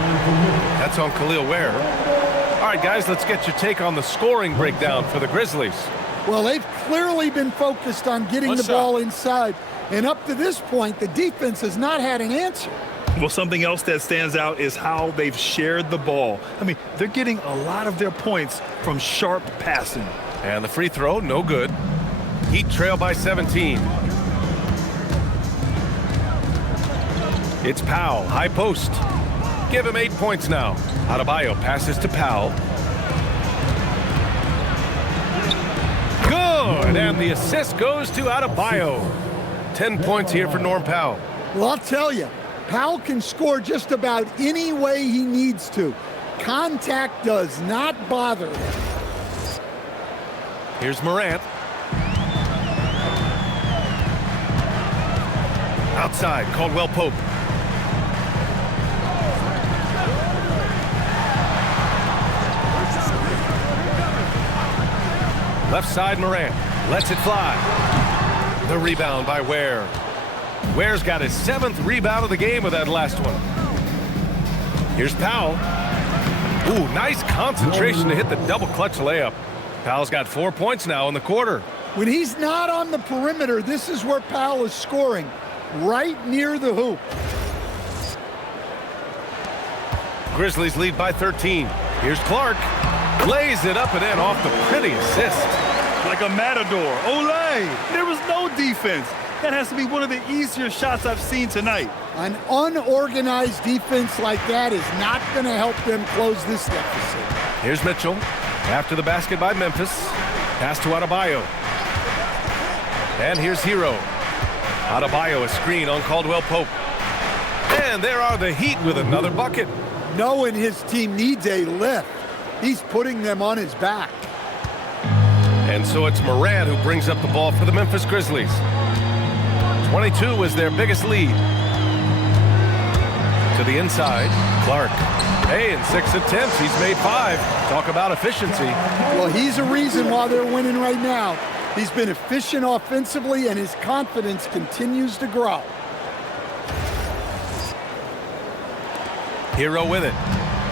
That's on Khalil Ware. All right, guys, let's get your take on the scoring breakdown for the Grizzlies. Well, they've clearly been focused on getting the ball inside. And up to this point, the defense has not had an answer. Well, something else that stands out is how they've shared the ball. I mean, they're getting a lot of their points from sharp passing. And the free throw, no good. Heat trail by 17. It's Powell, high post. Give him 8 points now. Adebayo passes to Powell. Good, and the assist goes to Adebayo. 10 points here for Norm Powell. Well, I'll tell you, Powell can score just about any way he needs to. Contact does not bother him. Here's Morant. Outside, Caldwell Pope. Left side, Morant lets it fly. The rebound by Ware. Ware's got his 7th rebound of the game with that last one. Here's Powell. Ooh, nice concentration to hit the double clutch layup. Powell's got 4 points now in the quarter. When he's not on the perimeter, this is where Powell is scoring, right near the hoop. Grizzlies lead by 13. Here's Clark. Lays it up and in off the pretty assist. Like a matador. Olay! There was no defense. That has to be one of the easier shots I've seen tonight. An unorganized defense like that is not going to help them close this deficit. Here's Mitchell. After the basket by Memphis. Pass to Adebayo. And here's Hero. Adebayo, a screen on Caldwell Pope. And there are the Heat with another bucket. Knowing his team needs a lift, he's putting them on his back. And so it's Morant who brings up the ball for the Memphis Grizzlies. 22 was their biggest lead. To the inside, Clark. Hey, in 6 attempts, he's made 5. Talk about efficiency. Well, he's a reason why they're winning right now. He's been efficient offensively, and his confidence continues to grow. Hero with it.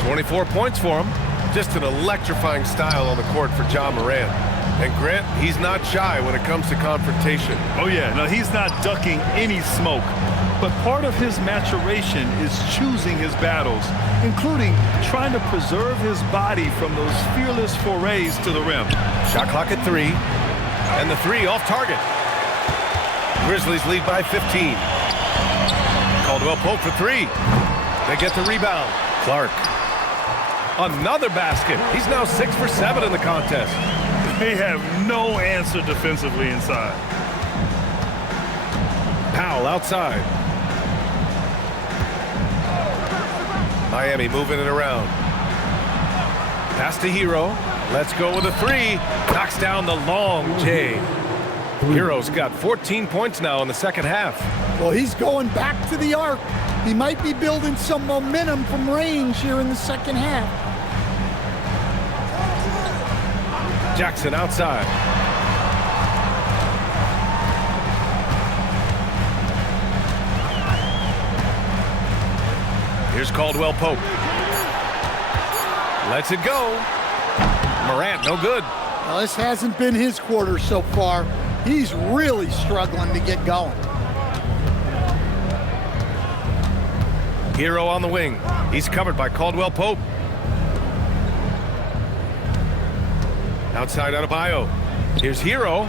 24 points for him. Just an electrifying style on the court for Ja Morant. And Grant, he's not shy when it comes to confrontation. Oh yeah, no, he's not ducking any smoke. But part of his maturation is choosing his battles, including trying to preserve his body from those fearless forays to the rim. Shot clock at 3. And the 3 off target. Grizzlies lead by 15. Caldwell Pope for 3. They get the rebound. Clark. Another basket. He's now 6 for 7 in the contest. They have no answer defensively inside. Powell outside. Miami moving it around. Pass to Hero. Let's go with a 3. Knocks down the long J. Hero's got 14 points now in the second half. Well, he's going back to the arc. He might be building some momentum from range here in the second half. Jackson outside. Here's Caldwell Pope. Lets it go. Morant, no good. Well, this hasn't been his quarter so far. He's really struggling to get going. Hero on the wing. He's covered by Caldwell Pope. Outside Adebayo. Here's Hero.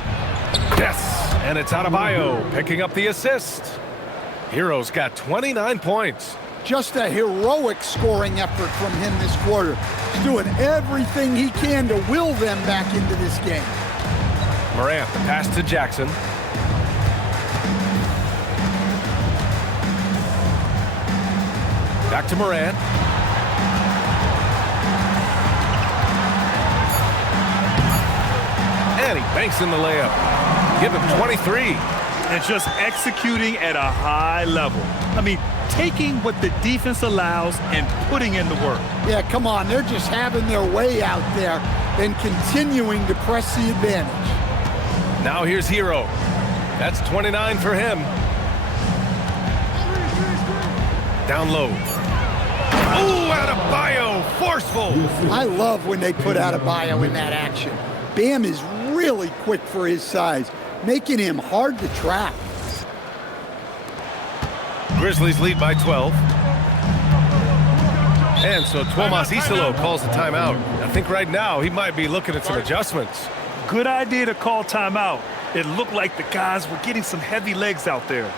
Yes, and it's Adebayo picking up the assist. Hero's got 29 points. Just a heroic scoring effort from him this quarter. He's doing everything he can to will them back into this game. Morant, the pass to Jackson. Back to Morant. And he banks in the layup. Give him 23. And just executing at a high level. I mean, taking what the defense allows and putting in the work. Yeah, come on. They're just having their way out there and continuing to press the advantage. Now here's Hero. That's 29 for him. Down low. Ooh, Adebayo, forceful. I love when they put Adebayo in that action. Bam is really quick for his size, making him hard to track. Grizzlies lead by 12. And so Tomas Isolo calls the timeout. I think right now he might be looking at some adjustments. Good idea to call timeout. It looked like the guys were getting some heavy legs out there.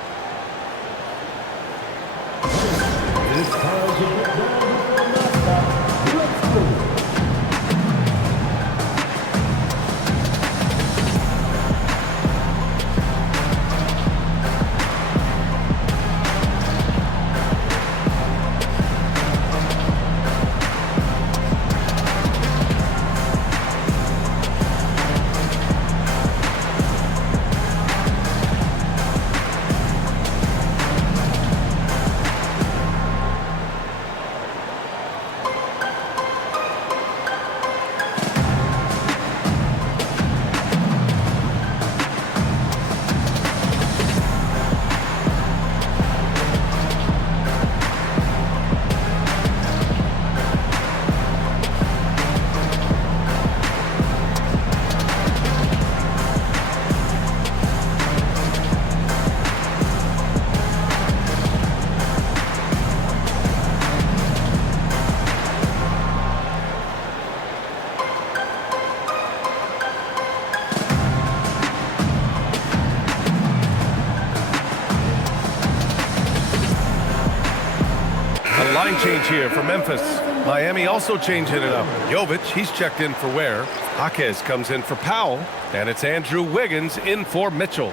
Line change here for Memphis. Miami also changing it up. Jovic, he's checked in for Ware. Jaquez comes in for Powell. And it's Andrew Wiggins in for Mitchell.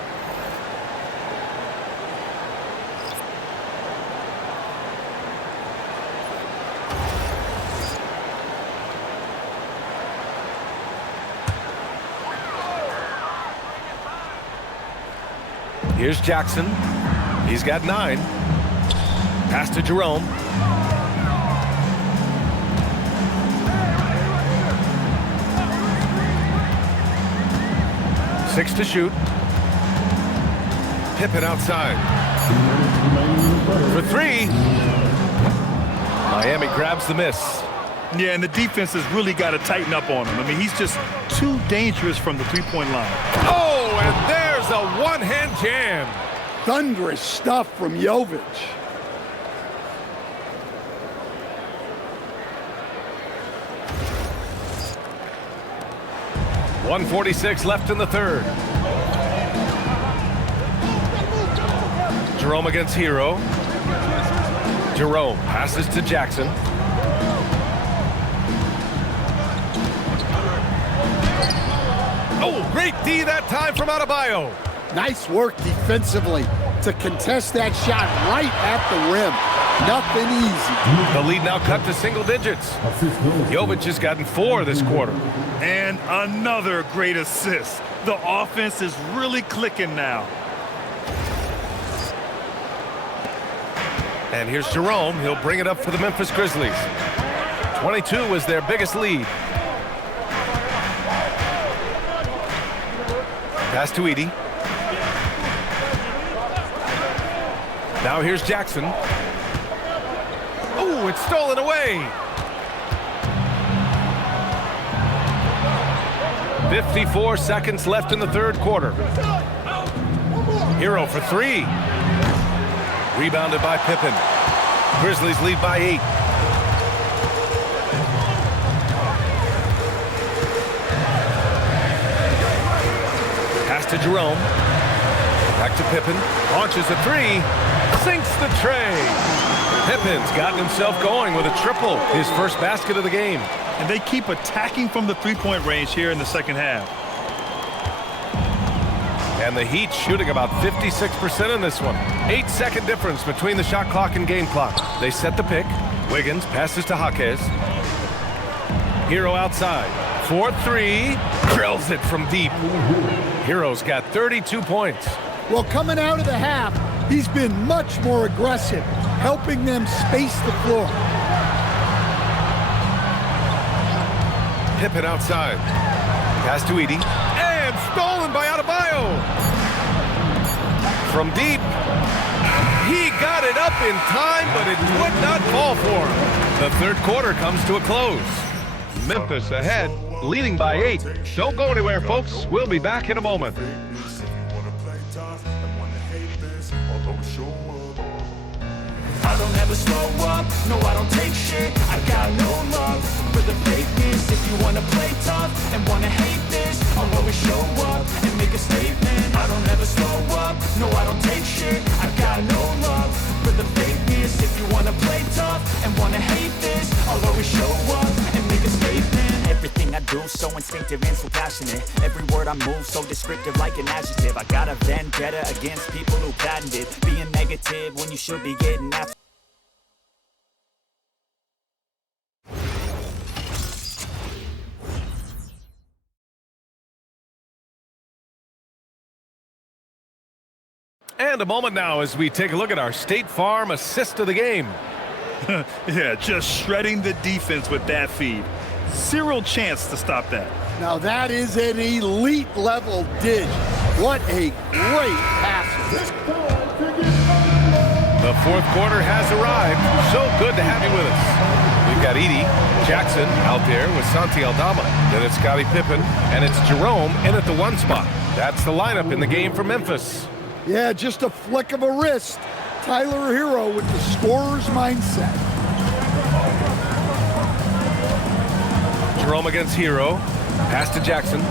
Here's Jackson. He's got 9. Pass to Jerome. 6 to shoot. Pippen outside. For 3. Miami grabs the miss. Yeah, and the defense has really got to tighten up on him. I mean, he's just too dangerous from the three-point line. Oh, and there's a one-hand jam. Thunderous stuff from Jovic. .146 left in the third. Jerome against Hero. Jerome passes to Jackson. Oh, great D that time from Adebayo. Nice work defensively to contest that shot right at the rim. Nothing easy. The lead now cut to single digits. Jovic has gotten 4 this quarter. And another great assist. The offense is really clicking now. And here's Jerome. He'll bring it up for the Memphis Grizzlies. 22 was their biggest lead. Pass to Edey. Now here's Jackson. Oh, it's stolen away. 54 seconds left in the third quarter. Hero for 3. Rebounded by Pippen. Grizzlies lead by 8. Pass to Jerome. Back to Pippen. Launches a 3. Sinks the tray. Pippen's gotten himself going with a triple. His first basket of the game. And they keep attacking from the three-point range here in the second half. And the Heat shooting about 56% in this one. 8-second difference between the shot clock and game clock. They set the pick. Wiggins passes to Jaquez. Hero outside. 4-3. Drills it from deep. Hero's got 32 points. Well, coming out of the half, he's been much more aggressive, helping them space the floor. Pippen outside. Pass to Edey. And stolen by Adebayo. From deep. He got it up in time, but it would not fall for him. The third quarter comes to a close. Memphis ahead, leading by 8. Don't go anywhere, folks. We'll be back in a moment. I don't ever slow up, no I don't take shit. I got no love for the fakeness. If you wanna play tough and wanna hate this, I'll always show up and make a statement. I don't ever slow up, no I don't take shit. I got no love for the fakeness. If you wanna play tough and wanna hate this, I'll always show up and make a statement. Everything I do so instinctive and so passionate. Every word I move so descriptive like an adjective. I got a vendetta against people who patented being negative when you should be getting after. And a moment now as we take a look at our State Farm assist of the game. Yeah, just shredding the defense with that feed. Zero chance to stop that. Now that is an elite level dish. What a great pass. The fourth quarter has arrived. So good to have you with us. We've got Edey Jackson out there with Santi Aldama. Then it's Scottie Pippen, and it's Jerome in at the 1 spot. That's the lineup in the game for Memphis. Yeah, just a flick of a wrist. Tyler Hero with the scorer's mindset. Jerome against Hero. Pass to Jackson.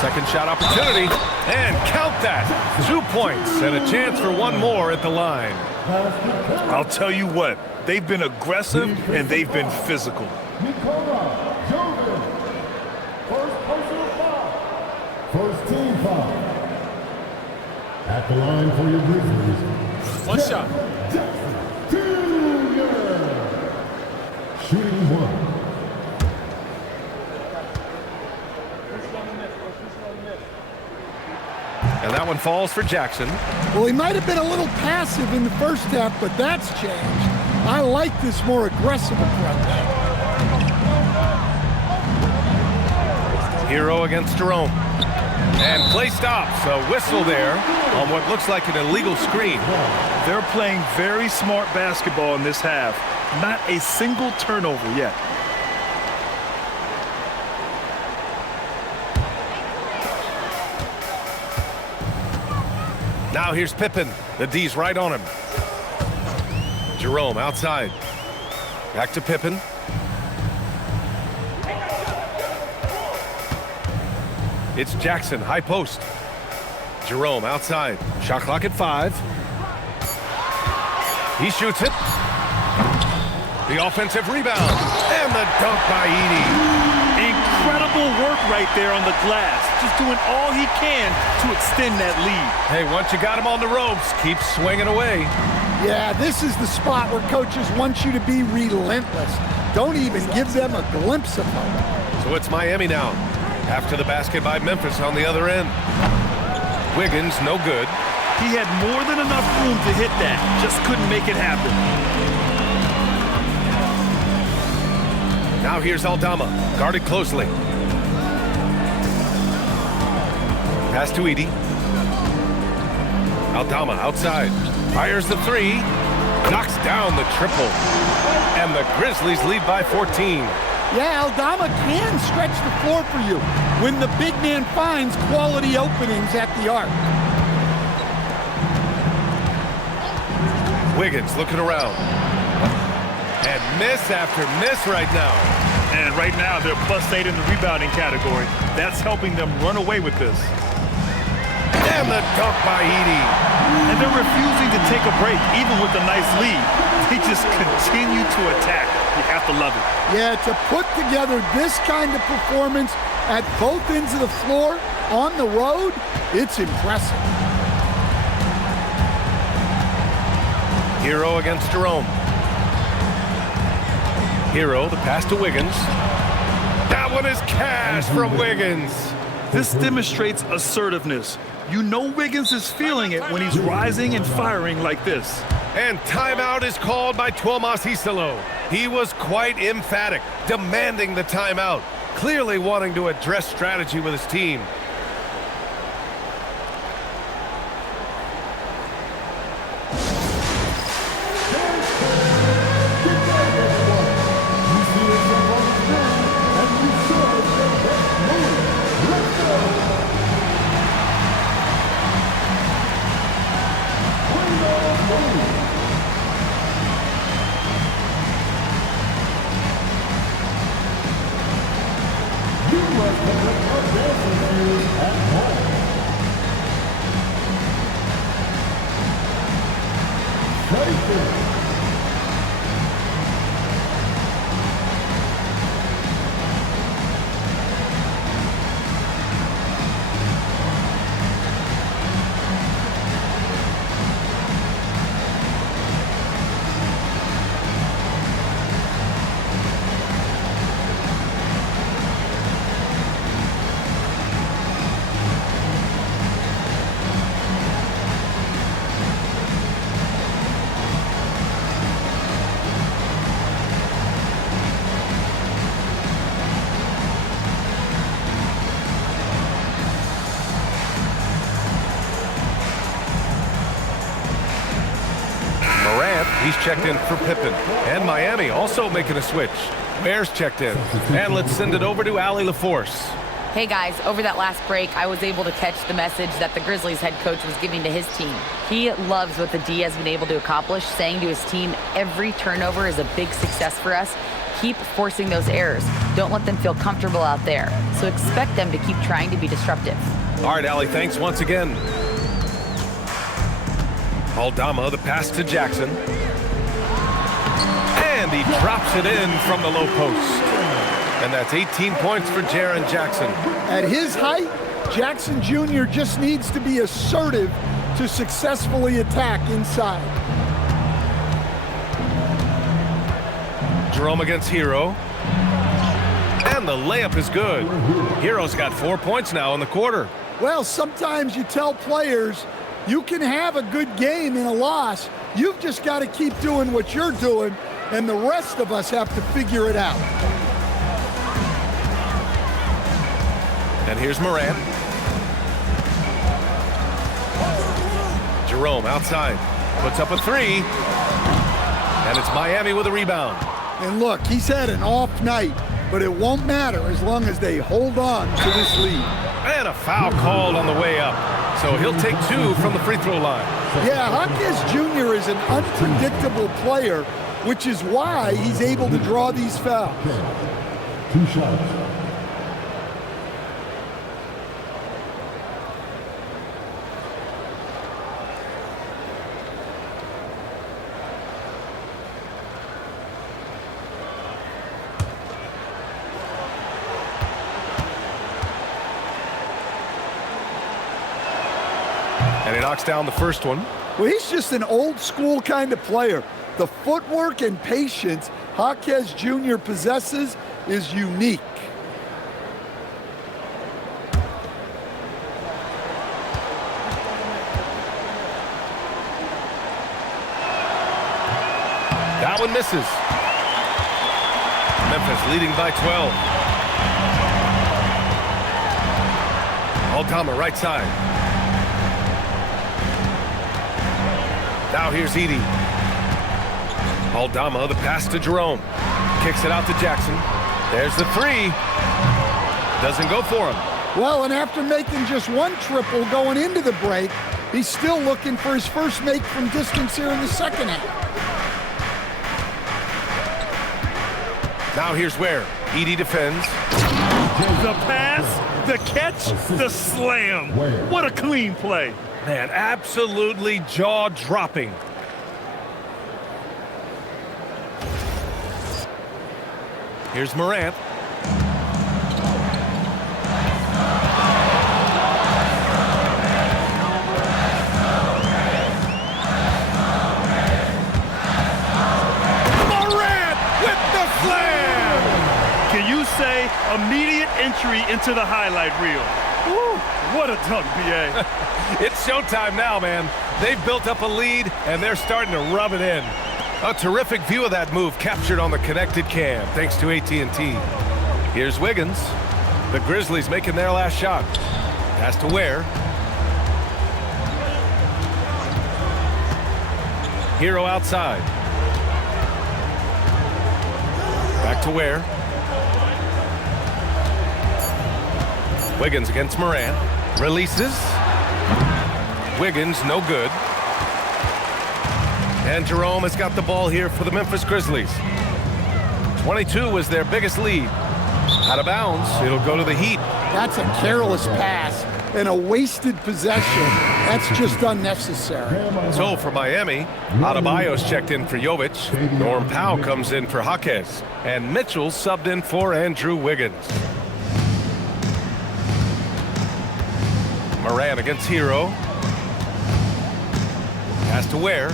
Second shot opportunity. And count that. 2 points and a chance for one more at the line. I'll tell you what, they've been aggressive and they've been physical. First team foul. At the line for your Grizzlies. 1 shot. Jackson Jr. Shooting 1. And that one falls for Jackson. Well, he might have been a little passive in the first half, but that's changed. I like this more aggressive approach. Hero against Jerome. And play stops. A whistle there on what looks like an illegal screen. They're playing very smart basketball in this half. Not a single turnover yet. Now here's Pippen. The D's right on him. Jerome outside. Back to Pippen. It's Jackson, high post. Jerome outside. Shot clock at 5. He shoots it. The offensive rebound. And the dunk by Edey. Incredible work right there on the glass. Just doing all he can to extend that lead. Hey, once you got him on the ropes, keep swinging away. Yeah, this is the spot where coaches want you to be relentless. Don't even give them a glimpse of hope. So it's Miami now. After the basket by Memphis on the other end. Wiggins, no good. He had more than enough room to hit that. Just couldn't make it happen. Now here's Aldama, guarded closely. Pass to Edey. Aldama outside. Fires the 3. Knocks down the triple. And the Grizzlies lead by 14. Yeah, Aldama can stretch the floor for you when the big man finds quality openings at the arc. Wiggins looking around. And miss after miss right now. And right now, they're +8 in the rebounding category. That's helping them run away with this. And the dunk by Edey. And they're refusing to take a break, even with a nice lead. They just continue to attack. You have to love it. Yeah, to put together this kind of performance at both ends of the floor on the road, it's impressive. Hero against Jerome. Hero, the pass to Wiggins. That one is cash from Wiggins. This demonstrates assertiveness. You know Wiggins is feeling it when he's rising and firing like this. And timeout is called by Tuomas Hisalo. He was quite emphatic, demanding the timeout, clearly wanting to address strategy with his team. He's checked in for Pippen. And Miami also making a switch. Bears checked in. And let's send it over to Allie LaForce. Hey guys, over that last break, I was able to catch the message that the Grizzlies head coach was giving to his team. He loves what the D has been able to accomplish, saying to his team, every turnover is a big success for us. Keep forcing those errors. Don't let them feel comfortable out there. So expect them to keep trying to be disruptive. All right, Allie, thanks once again. Aldama, the pass to Jackson. And he drops it in from the low post. And that's 18 points for Jaren Jackson. At his height, Jackson Jr. just needs to be assertive to successfully attack inside. Jerome against Hero. And the layup is good. Hero's got 4 points now in the quarter. Well, sometimes you tell players you can have a good game in a loss. You've just got to keep doing what you're doing, and the rest of us have to figure it out. And here's Morant. Jerome outside. Puts up a three. And it's Miami with a rebound. And look, he's had an off night, but it won't matter as long as they hold on to this lead. And a foul called on the way up. So he'll take 2 from the free throw line. Yeah, Hawkins Jr. is an unpredictable player, which is why he's able to draw these fouls. 2 shots. And he knocks down the first one. Well, he's just an old school kind of player. The footwork and patience Hawkins Jr. possesses is unique. That one misses. Memphis leading by 12. Aldama right side. Now here's Edey. Aldama, the pass to Jerome. Kicks it out to Jackson. There's the three. Doesn't go for him. Well, and after making just 1 triple going into the break, he's still looking for his first make from distance here in the second half. Now here's where Edey defends. The pass, the catch, the slam. What a clean play. Man, absolutely jaw-dropping. Here's Morant. Morant with the slam! Can you say immediate entry into the highlight reel? Woo, what a dunk, B.A. It's showtime now, man. They've built up a lead, and they're starting to rub it in. A terrific view of that move captured on the connected cam, thanks to AT&T. Here's Wiggins. The Grizzlies making their last shot. Pass to Ware. Hero outside. Back to Ware. Wiggins against Morant. Releases. Wiggins, no good. And Jerome has got the ball here for the Memphis Grizzlies. 22 was their biggest lead. Out of bounds, it'll go to the Heat. That's a careless pass and a wasted possession. That's just unnecessary. So for Miami, Adebayo's checked in for Jovic. Norm Powell comes in for Jaquez. And Mitchell subbed in for Andrew Wiggins. Morant against Hero. Pass to Ware.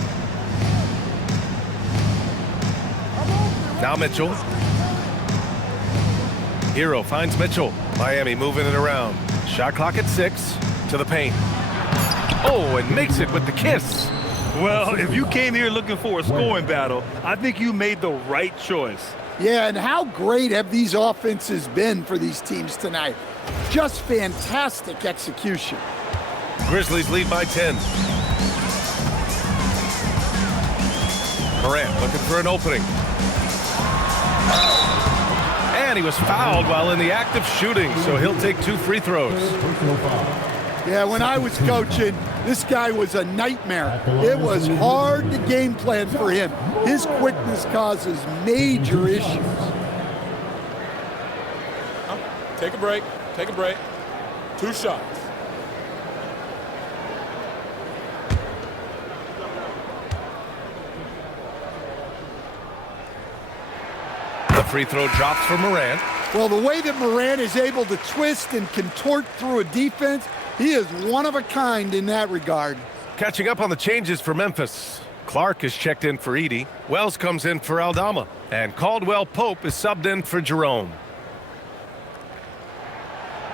Now Mitchell. Hero finds Mitchell. Miami moving it around. Shot clock at 6 to the paint. Oh, and makes it with the kiss. Well, if you came here looking for a scoring battle, I think you made the right choice. Yeah, and how great have these offenses been for these teams tonight? Just fantastic execution. Grizzlies lead by 10. Morant looking for an opening. And he was fouled while in the act of shooting, so he'll take 2 free throws. Yeah, when I was coaching, this guy was a nightmare. It was hard to game plan for him. His quickness causes major issues. Take a break. Take a break. 2 shots. The free throw drops for Morant. Well, the way that Morant is able to twist and contort through a defense, he is one of a kind in that regard. Catching up on the changes for Memphis. Clark is checked in for Edey. Wells comes in for Aldama. And Caldwell Pope is subbed in for Jerome.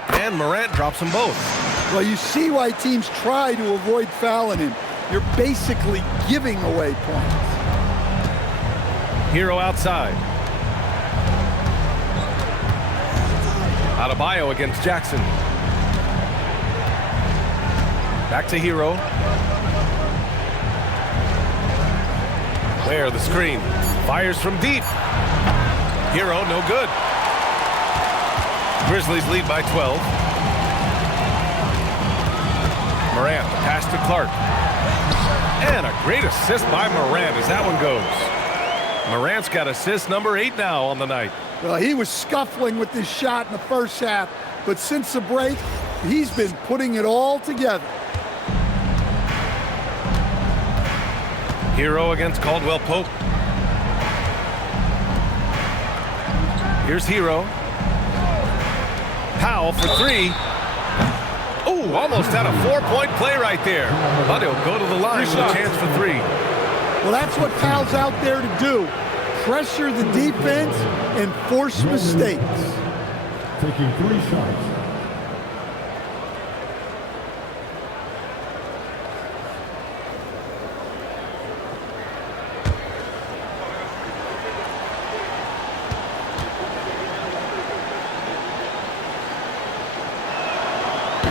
And Morant drops them both. Well, you see why teams try to avoid fouling him. You're basically giving away points. Hero outside. Adebayo against Jackson. Back to Hero. Where the screen. Fires from deep. Hero, no good. Grizzlies lead by 12. Morant, pass to Clark. And a great assist by Morant as that one goes. Morant's got assist number 8 now on the night. Well, he was scuffling with this shot in the first half, but since the break, he's been putting it all together. Hero against Caldwell Pope. Here's Hero. Powell for 3. Oh, almost had a 4-point play right there. But he'll go to the line with a chance for 3. Well, that's what Powell's out there to do. Pressure the defense and force mistakes. Taking 3 shots.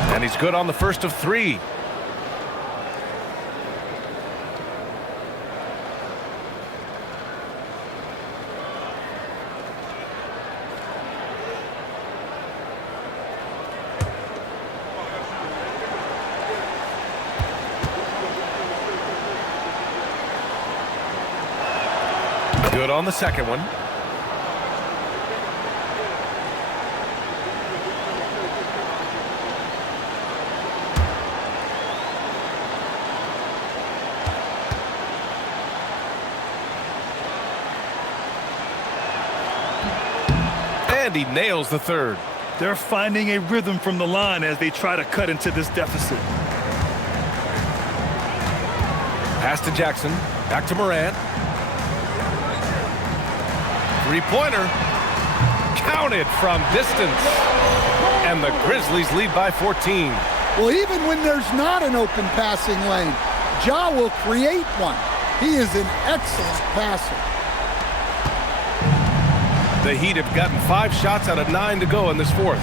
And he's good on the first of 3. Good on the second one. And he nails the third. They're finding a rhythm from the line as they try to cut into this deficit. Pass to Jackson. Back to Morant. Three-pointer. Counted from distance. And the Grizzlies lead by 14. Well, even when there's not an open passing lane, Ja will create one. He is an excellent passer. The Heat have gotten 5 shots out of 9 to go in this fourth.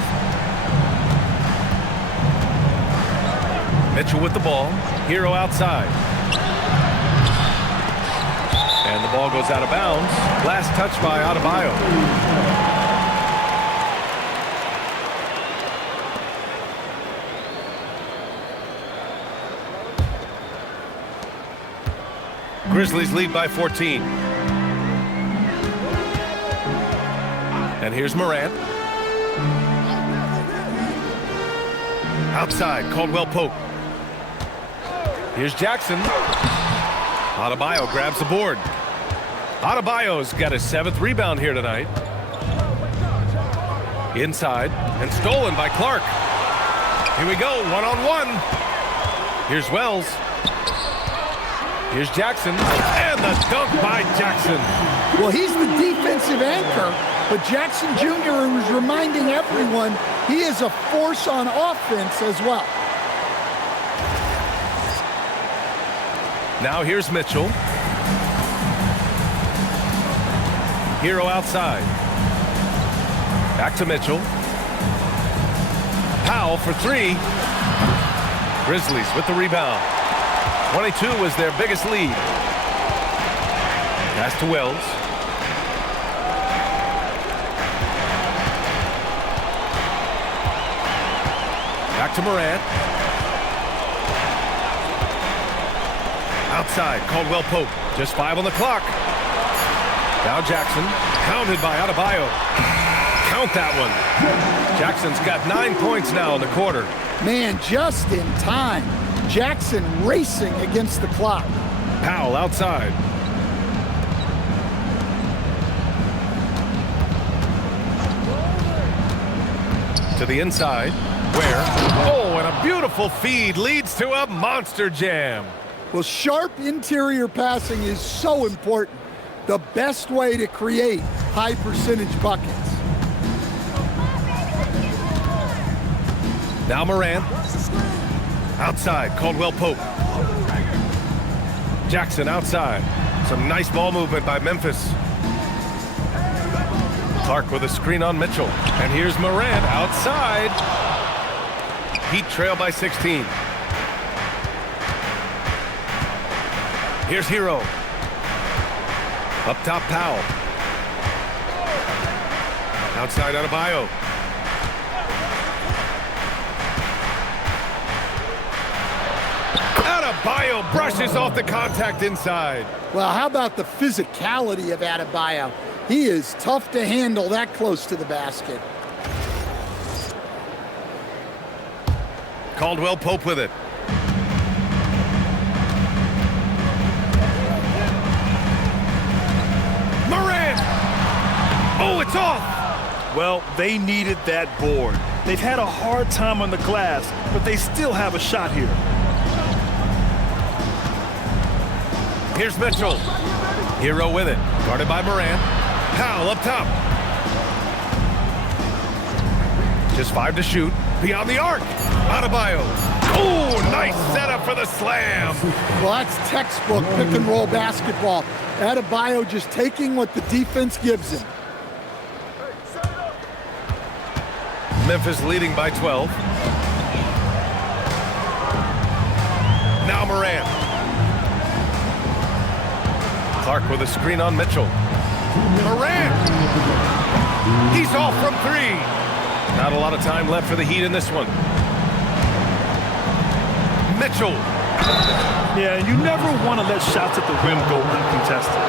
Mitchell with the ball. Hero outside. And the ball goes out of bounds. Last touch by Adebayo. Grizzlies lead by 14. And here's Morant. Outside, Caldwell Pope. Here's Jackson. Adebayo grabs the board. Adebayo's got his 7th rebound here tonight. Inside, and stolen by Clark. Here we go, one-on-one. Here's Wells. Here's Jackson, and the dunk by Jackson. Well, he's the defensive anchor, but Jackson Jr. was reminding everyone he is a force on offense as well. Now here's Mitchell. Hero outside. Back to Mitchell. Powell for 3. Grizzlies with the rebound. 22 was their biggest lead. Pass to Wells. Back to Morant. Outside, Caldwell Pope. Just 5 on the clock. Now Jackson, pounded by Adebayo. Count that one. Jackson's got 9 points now in the quarter. Man, just in time. Jackson racing against the clock. Powell outside. To the inside, where? Oh, and a beautiful feed leads to a monster jam. Well, sharp interior passing is so important. The best way to create high percentage buckets. Now Morant. Outside, Caldwell Pope. Jackson outside. Some nice ball movement by Memphis. Clark with a screen on Mitchell. And here's Morant outside. Heat trail by 16. Here's Hero. Up top, Powell. Outside, Adebayo. Adebayo brushes off the contact inside. Well, how about the physicality of Adebayo? He is tough to handle that close to the basket. Caldwell Pope with it. Morant! Oh, it's off! Well, they needed that board. They've had a hard time on the glass, but they still have a shot here. Here's Mitchell. Hero with it. Guarded by Morant. Powell up top. Just 5 to shoot. Beyond the arc. Adebayo. Oh, nice setup for the slam. Well, that's textbook pick-and-roll basketball. Adebayo just taking what the defense gives him. Memphis leading by 12. Now Morant. Clark with a screen on Mitchell. Morant! He's off from 3. Not a lot of time left for the Heat in this one. Mitchell. Yeah, and you never want to let shots at the rim go uncontested.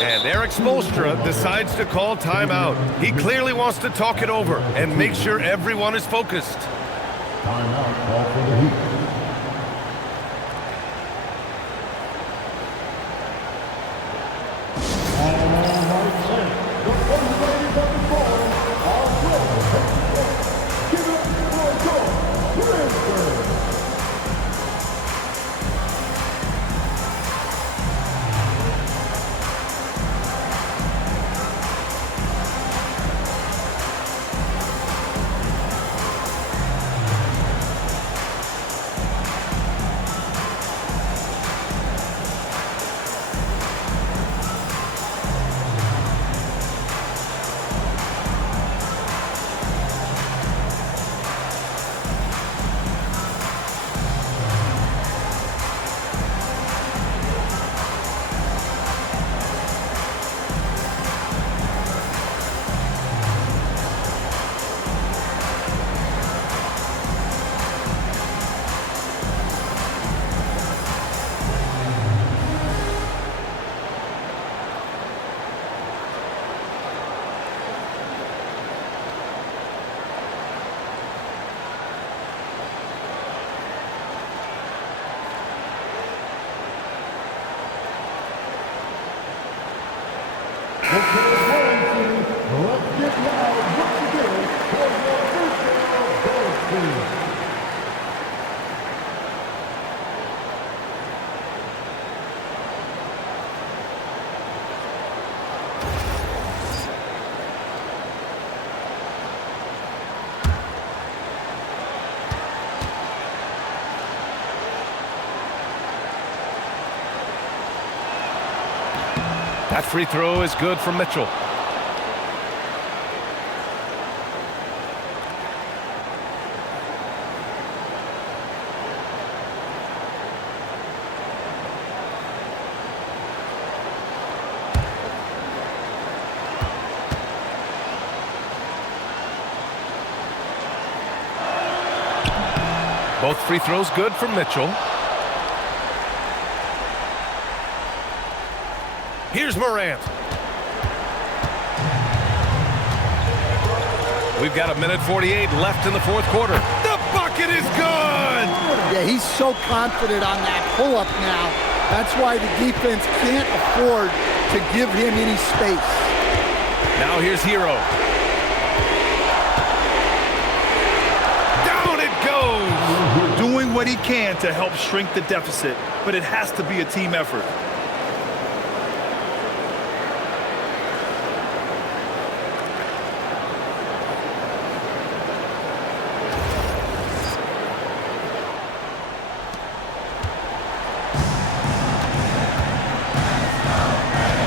And Eric Spoelstra decides to call timeout. He clearly wants to talk it over and make sure everyone is focused. Timeout call for the Heat. That free throw is good from Mitchell. Both free throws good from Mitchell. Here's Morant. We've got 1:48 left in the fourth quarter. The bucket is good! Yeah, he's so confident on that pull-up now. That's why the defense can't afford to give him any space. Now here's Hero. Down it goes! Doing what he can to help shrink the deficit, but it has to be a team effort.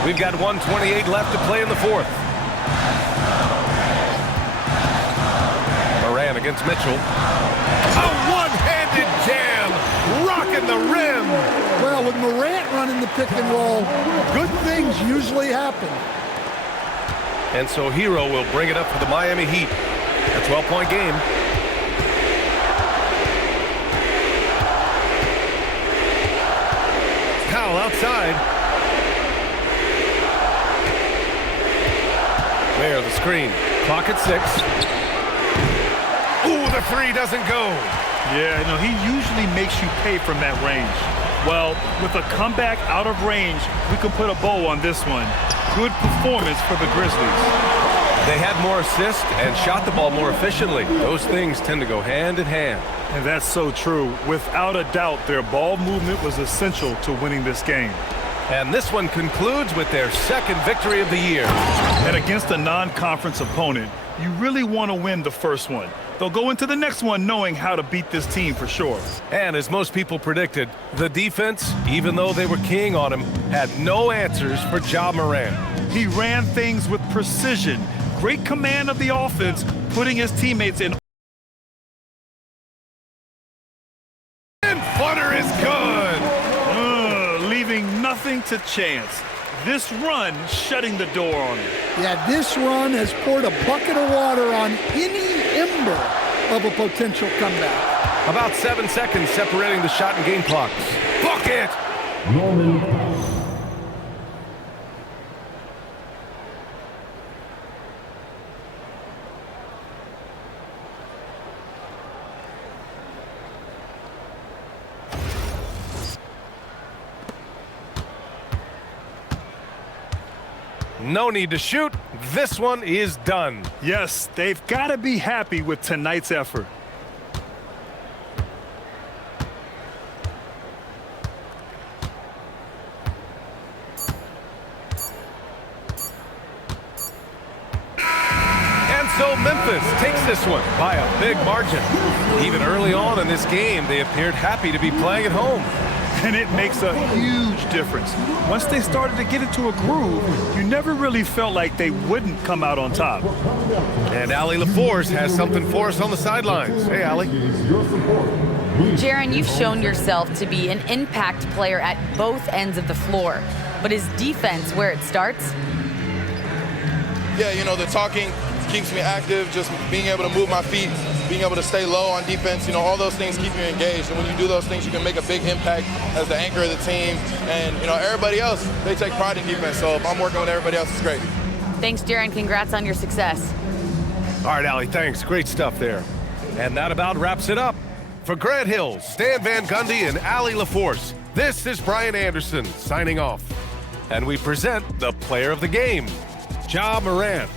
We've got 1:28 left to play in the fourth. Morant against Mitchell. A and the rim. Well, with Morant running the pick and roll, good things usually happen. And so Hero will bring it up for the Miami Heat. A 12-point game. Powell outside. There, the screen. Clock at 6. Ooh, the three doesn't go. Yeah, no, he usually makes you pay from that range. Well, with a comeback out of range, we can put a bow on this one. Good performance for the Grizzlies. They had more assists and shot the ball more efficiently. Those things tend to go hand in hand. And that's so true. Without a doubt, their ball movement was essential to winning this game. And this one concludes with their second victory of the year. And against a non-conference opponent, you really want to win the first one. They'll go into the next one knowing how to beat this team for sure. And as most people predicted, the defense, even though they were keying on him, had no answers for Ja Morant. He ran things with precision, great command of the offense, putting his teammates in. And footer is good. Leaving nothing to chance. This run shutting the door on him. Yeah, this run has poured a bucket of water on any ember of a potential comeback. About 7 seconds separating the shot and game clocks. Bucket! Norman Powell. No need to shoot. This one is done. Yes, they've got to be happy with tonight's effort. And so Memphis takes this one by a big margin. Even early on in this game, they appeared happy to be playing at home. And it makes a huge difference. Once they started to get into a groove, you never really felt like they wouldn't come out on top. And Allie LaForce has something for us on the sidelines. Hey, Allie. Jaren, you've shown yourself to be an impact player at both ends of the floor. But is defense where it starts? Yeah, you know, the talking keeps me active, just being able to move my feet, being able to stay low on defense, you know, all those things keep you engaged. And when you do those things, you can make a big impact as the anchor of the team. And, you know, everybody else, they take pride in defense. So if I'm working with everybody else, it's great. Thanks, Jaren. Congrats on your success. All right, Allie, thanks. Great stuff there. And that about wraps it up. For Grant Hill, Stan Van Gundy, and Allie LaForce, this is Brian Anderson signing off. And we present the player of the game, Ja Morant.